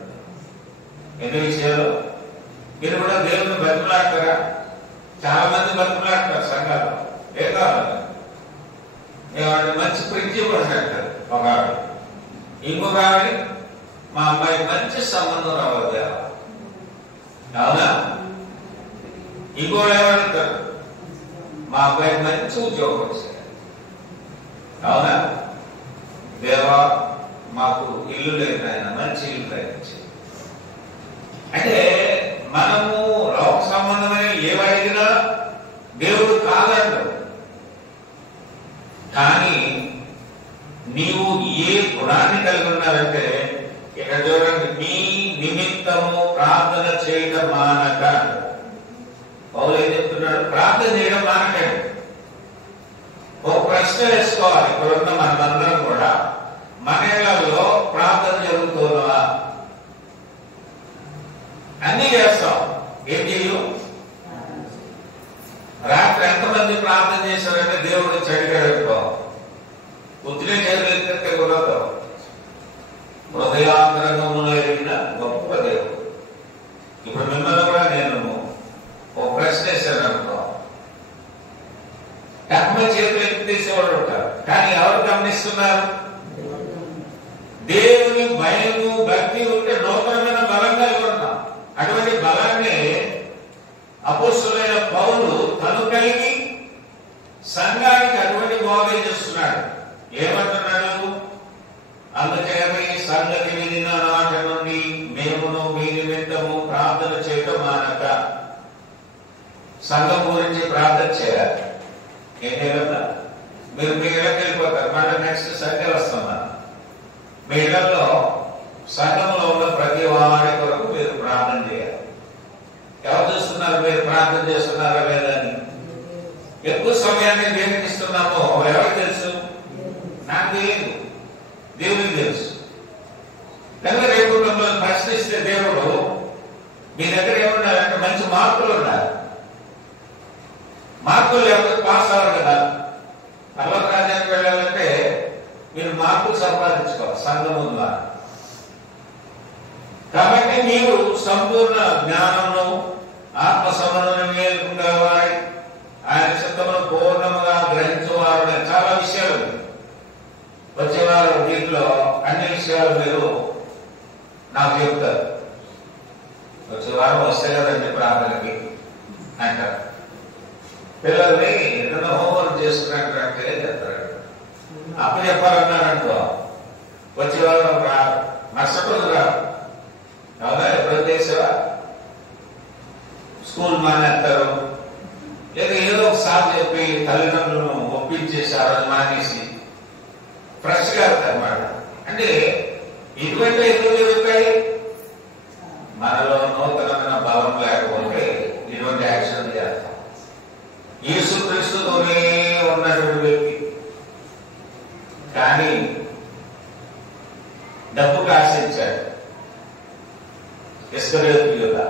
ఎన్ని విషయాలు. మీరు కూడా దేవుని బతిమలాడతారా? చాలా మంది బతిమలాడతారు సంఘాలు. ఏ కావాలి? మంచి ప్రిన్సిపల్ అంటారు ఒక ఆవిడ. ఇంకొక ఆవిడ మా అమ్మాయి మంచి సంబంధం రావద్దు. అవునా? ఇంకోటి ఏమంటారు? మా అబ్బాయి మంచి ఉద్యోగం వచ్చాయి. అవునా? దేవా మాకు ఇల్లు లేదు ఆయన, మంచి ఇల్లు ప్రయత్నించి. అంటే మనము లోక సంబంధమైన ఏవడిగినా దేవుడు కాదంటాడు. కానీ నీవు ఏ గుణాన్ని కలిగి ఉన్నారంటే ఇక్కడ చూడండి, మీ నిమిత్తము ప్రార్థన చేయడం మానక. పౌలు ఏం చెప్తున్నాడు? ప్రార్థన చేయడం మానకండి. ఒక ప్రశ్న వేసుకోవాలి. ఇప్పుడున్న మనమందరం కూడా మన ఇళ్లలో ప్రార్థన జరుగుతుందా? అన్ని చేస్తాం. ఏం చేయు? రాత్రి ఎంతమంది ప్రార్థన చేశారంటే దేవుడు చెడిగడుకో బుద్ధిని చేతులెత్తే కుదరదు. హృదయాంతరంగంలో ఎరిగిన గొప్ప దేవుడు. ఇప్పుడు మిమ్మల్ని కూడా నేను ఒక ప్రశ్న వేశాను అనుకో, తక్కువ చేతులు ఎత్తేసేవాడు ఉంటారు. కానీ ఎవరు గమనిస్తున్నారు? దేవుని భయము భక్తి ఉంటే నూతనమైన బలం కలిగి ఉన్నాం. అటువంటి బలాన్ని అపోస్తులైన పౌలు తను కలిగి సంఘానికి అటువంటి బోధ చేస్తున్నాడు. ఏమంటున్నాడు? అందుచేత ఈ సంగతి వినిన నాట నుండి మేమును మీ నిమిత్తము ప్రార్థన చేయటం మానక. సంఘం గురించి ప్రార్థన చేయాలి. ఏం చేయాలన్నా మీరు మీ ఇళ్ళకి వెళ్ళిపోతారు. మళ్ళీ నెక్స్ట్ సండే వస్తున్నారు. మీ ఇళ్లలో సంఘంలో ఉన్న ప్రతి వారి కొరకు మీరు ప్రార్థన చేయాలి. ఎవరు చూస్తున్నారు? మీరు ప్రార్థన చేస్తున్నారా లేదని. ఎక్కువ సమయాన్ని దేనికి ఇస్తున్నామో ఎవరికి తెలుసు? నాకు తెలియదు, దేవునికి తెలుసు. కనుక రేపు మిమ్మల్ని ప్రశ్నిస్తే దేవుడు మీ దగ్గర ఏముండాలంటే మంచి మార్కులు ఉండాలి. మార్కులు లేకపోతే పాస్ అవ్వరు కదా. పర్వత రాజ్యానికి వెళ్ళాలంటే మీరు మార్కులు సంపాదించుకోవాలి సంఘము ద్వారా. కాబట్టి మీరు సంపూర్ణ జ్ఞానమును ఆత్మ సమన్వయం గలవారై ఆయన చిత్తమును పూర్ణముగా గ్రహించేవారు. చాలా విషయాలు వచ్చేవారు. దీంట్లో అన్ని విషయాలు మీరు నాకు చెప్తారు. వచ్చే వారం వస్తే కదండి ప్రార్థనకి అంటారు. పిల్లల్ని ఏదైనా హోంవర్క్ చేసుకున్నట్టే చెప్తారు. అప్పు చెప్పాలన్నారనుకో వచ్చే వారం రా, మరుసటి రోజు రా. అవునా? ఎప్పుడో చేసేవా? స్కూల్ మానేస్తారు, లేదా ఏదో ఒకసారి చెప్పి తల్లిదండ్రులను ఒప్పించేసి ఆ రోజు మానేసి ఫ్రెష్ గా అనమాట. అంటే ఇటువంటి ఎందుకు జరుగుతాయి? మనలో నూతనమైన బలం లేకపోతే ఇటువంటి యాక్షన్ చేస్తాం. యేసుక్రీస్తుతోనే ఉన్నటువంటి వ్యక్తి కానీ డబ్బుకు ఆశించాడు ఇస్కరియోతు యూదా.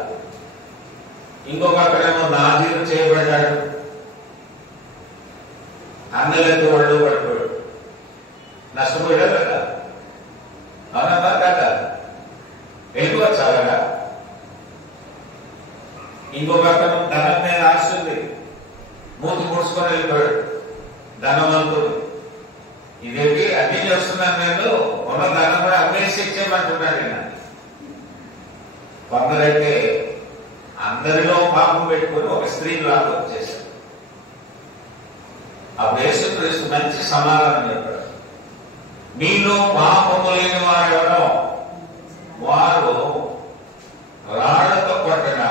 ఇంకొక అక్కడేమో నాజీరు చేయబడ్డాడు. అన్నలెందు ఒళ్ళు పడిపోయాడు. నష్టపోయాడు కదా. అవునమ్మా కదా? వెళ్ళిపోవచ్చు అలాగా. ఇంకొక అతను ధనం మీద ఆశ ఉంది, మూతి ముడుచుకొని వెళ్ళిపోయాడు ధనవంతుడు. ఇదేంటి అన్ని చేస్తున్నాను, నేను ఉన్న ధనం కూడా అమ్మేసి ఇచ్చేయమంటున్నాడు ఈయన. కొందరైతే అందరిలో పాపం పెట్టుకుని ఒక స్త్రీని లాభం చేశారు. అప్పుడు యేసుక్రీస్తు మంచి సమాధానం చెప్పాడు. మీలో పాపము లేని వారు ఎవరో వారు రాళ్లతో కొట్టగా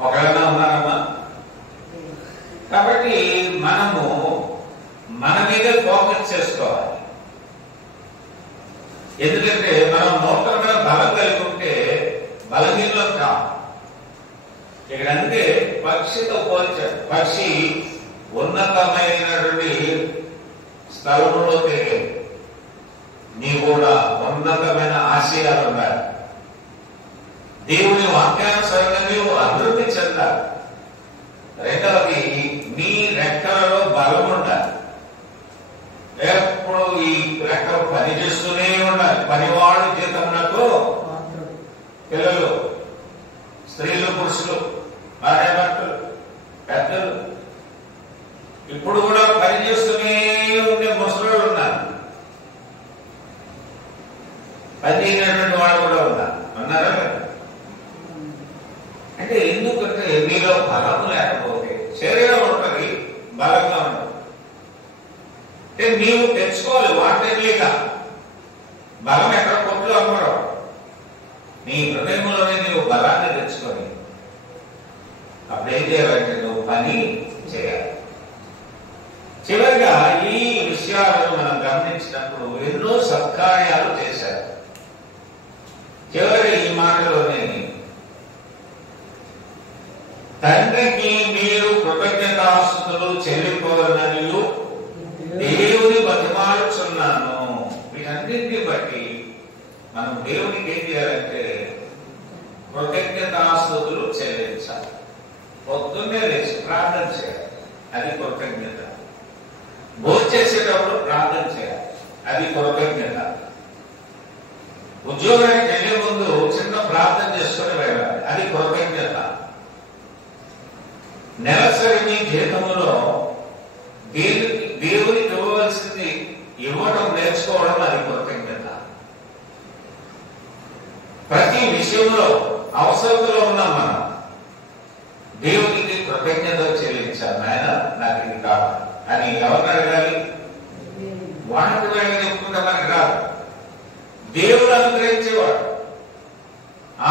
ఒకళ్ళగా ఉన్నారమ్మా. కాబట్టి మనము మన మీదే ఫోకస్ చేసుకోవాలి. ఎందుకంటే మనం నూతనమైన బలం కలిగి ఉంటే బలహీనలో కాదు. ఇక్కడ అందుకే పక్షితో పోల్చారు. పక్షి ఉన్నతమైనటువంటి స్థలంలో తిరిగి నీ కూడా ఉన్నతమైన ఆశయాలు ఉండాలి. దేవుని వాక్యానుసారంగా నీవు అభివృద్ధి చెందాలి. రెండవది నీ రెక్కలలో బలం ఉండాలి. ఎప్పుడు ఈ రెక్కలు పని చేస్తూనే ఉండాలి. పనివాడు జీతమునకు పిల్లలు, స్త్రీలు, పురుషులు, భార్యాభర్తలు, పెద్దలు ఇప్పుడు కూడా పని చేస్తూనే ఉండే ముసలు ఉన్నారు. పని చేయనటువంటి వాళ్ళు కూడా ఉన్నారు. అన్నారా? అంటే ఎందుకంటే మీలో బలం లేకపోతే శరీరం ఉంటుంది, బలంగా ఉంటుంది. అంటే నీవు తెచ్చుకోవాలి వాటిగా. బలం ఎక్కడ కొట్లు అమ్మడం. నీ హృదయంలోనే నీవు బలాన్ని తెచ్చుకొని అప్పుడు ఏం చేయాలంటే నువ్వు పని చేయాలి. చివరిగా ఈ విషయాలను మనం గమనించినప్పుడు ఎన్నో సత్కార్యాలు చేశారు. చివరి ఈ మాటలోనే తండ్రికి మీరు కృతజ్ఞతాస్తుతులు చెల్లిపోవాలని దేవుని బతిమాలుచున్నాను. వీటన్నింటినీ బట్టి మనం దేవునికి ఏం చేయాలంటే కృతజ్ఞతాస్తుతులు చెల్లించాలి. పొద్దున్నే లేచి ప్రార్థన చేయాలి, అది కృతజ్ఞత. భోజనం చేసేటప్పుడు ప్రార్థన చేయాలి, అది కృతజ్ఞత. ఉద్యోగానికి వెళ్ళే ముందు చిన్న ప్రార్థన చేసుకుని వెళ్ళాలి, అది కృతజ్ఞత. నెలసరి మీ జీవితంలో దేవునికి ఇవ్వవలసింది ఇవ్వడం నేర్చుకోవడం, అది కృతజ్ఞత. ప్రతి విషయంలో అవసరంలో ఉన్నాం మనం. దేవునికి కృతజ్ఞత చెల్లించాలి. ఆయన నాకు ఇది కావాలి అని ఎవరిని అడగాలి? వాడికి వెళ్ళి చెప్పుకుంటే మనకు రాదు. దేవుడు అనుగ్రహించేవాడు.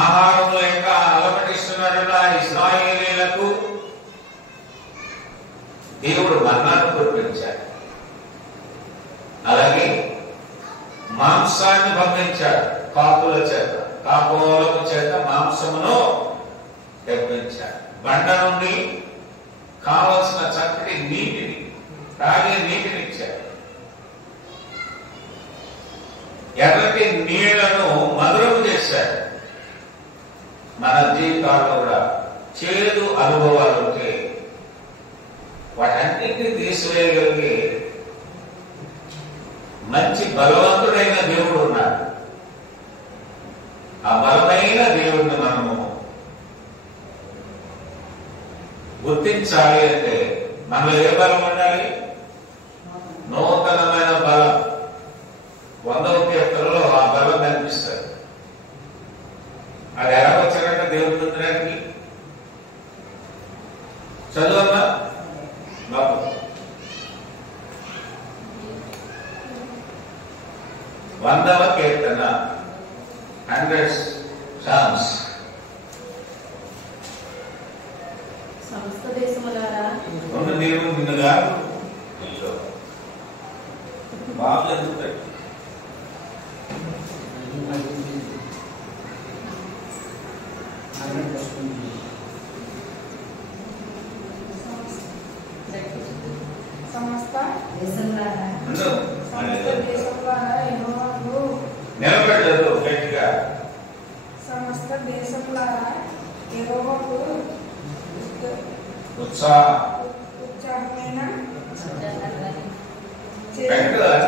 ఆహారం లేక అలమటిస్తున్నాడు ఇశ్రాయేలీయులకు దేవుడు మన్నాను కురిపించాడు. అలాగే మాంసాన్ని పంపించాడు కాపుల చేత, కాపుల చేత మాంసమును తెప్పించాడు. బండ నుండి కావలసిన చక్కటి నీటిని, తాగే నీటిని ఇచ్చాడు. ఎర్రటి నీళ్లను మధురము చేశాడు. మన జీవితాల్లో కూడా చేదు అనుభవాలు ఉంటే వాటన్నిటిని తీసివేయగలిగే మంచి బలవంతుడైన దేవుడు ఉన్నాడు. ఆ బలమైన దేవుడిని మనము గుర్తించాలి అంటే మనలో ఏ బలం ఉండాలి? నూతనమైన బలం. 100వ కీర్తనలో ఆ బలం కనిపిస్తుంది. అది ఎలా వచ్చారంటే దేవుడు పొందడానికి చదువమ్మా బాబు. 100వ కీర్తన 100 Psalms. సమస్త దేశములారా రెండు నీరు నిండుగా బాగా జరుగుతాయి. సమస్త దేశములారా యెహోవాకు నిలబడలేదు గట్టిగా. సమస్త దేశములారా యెహోవాకు ఉత్సాహమైన వెంటనే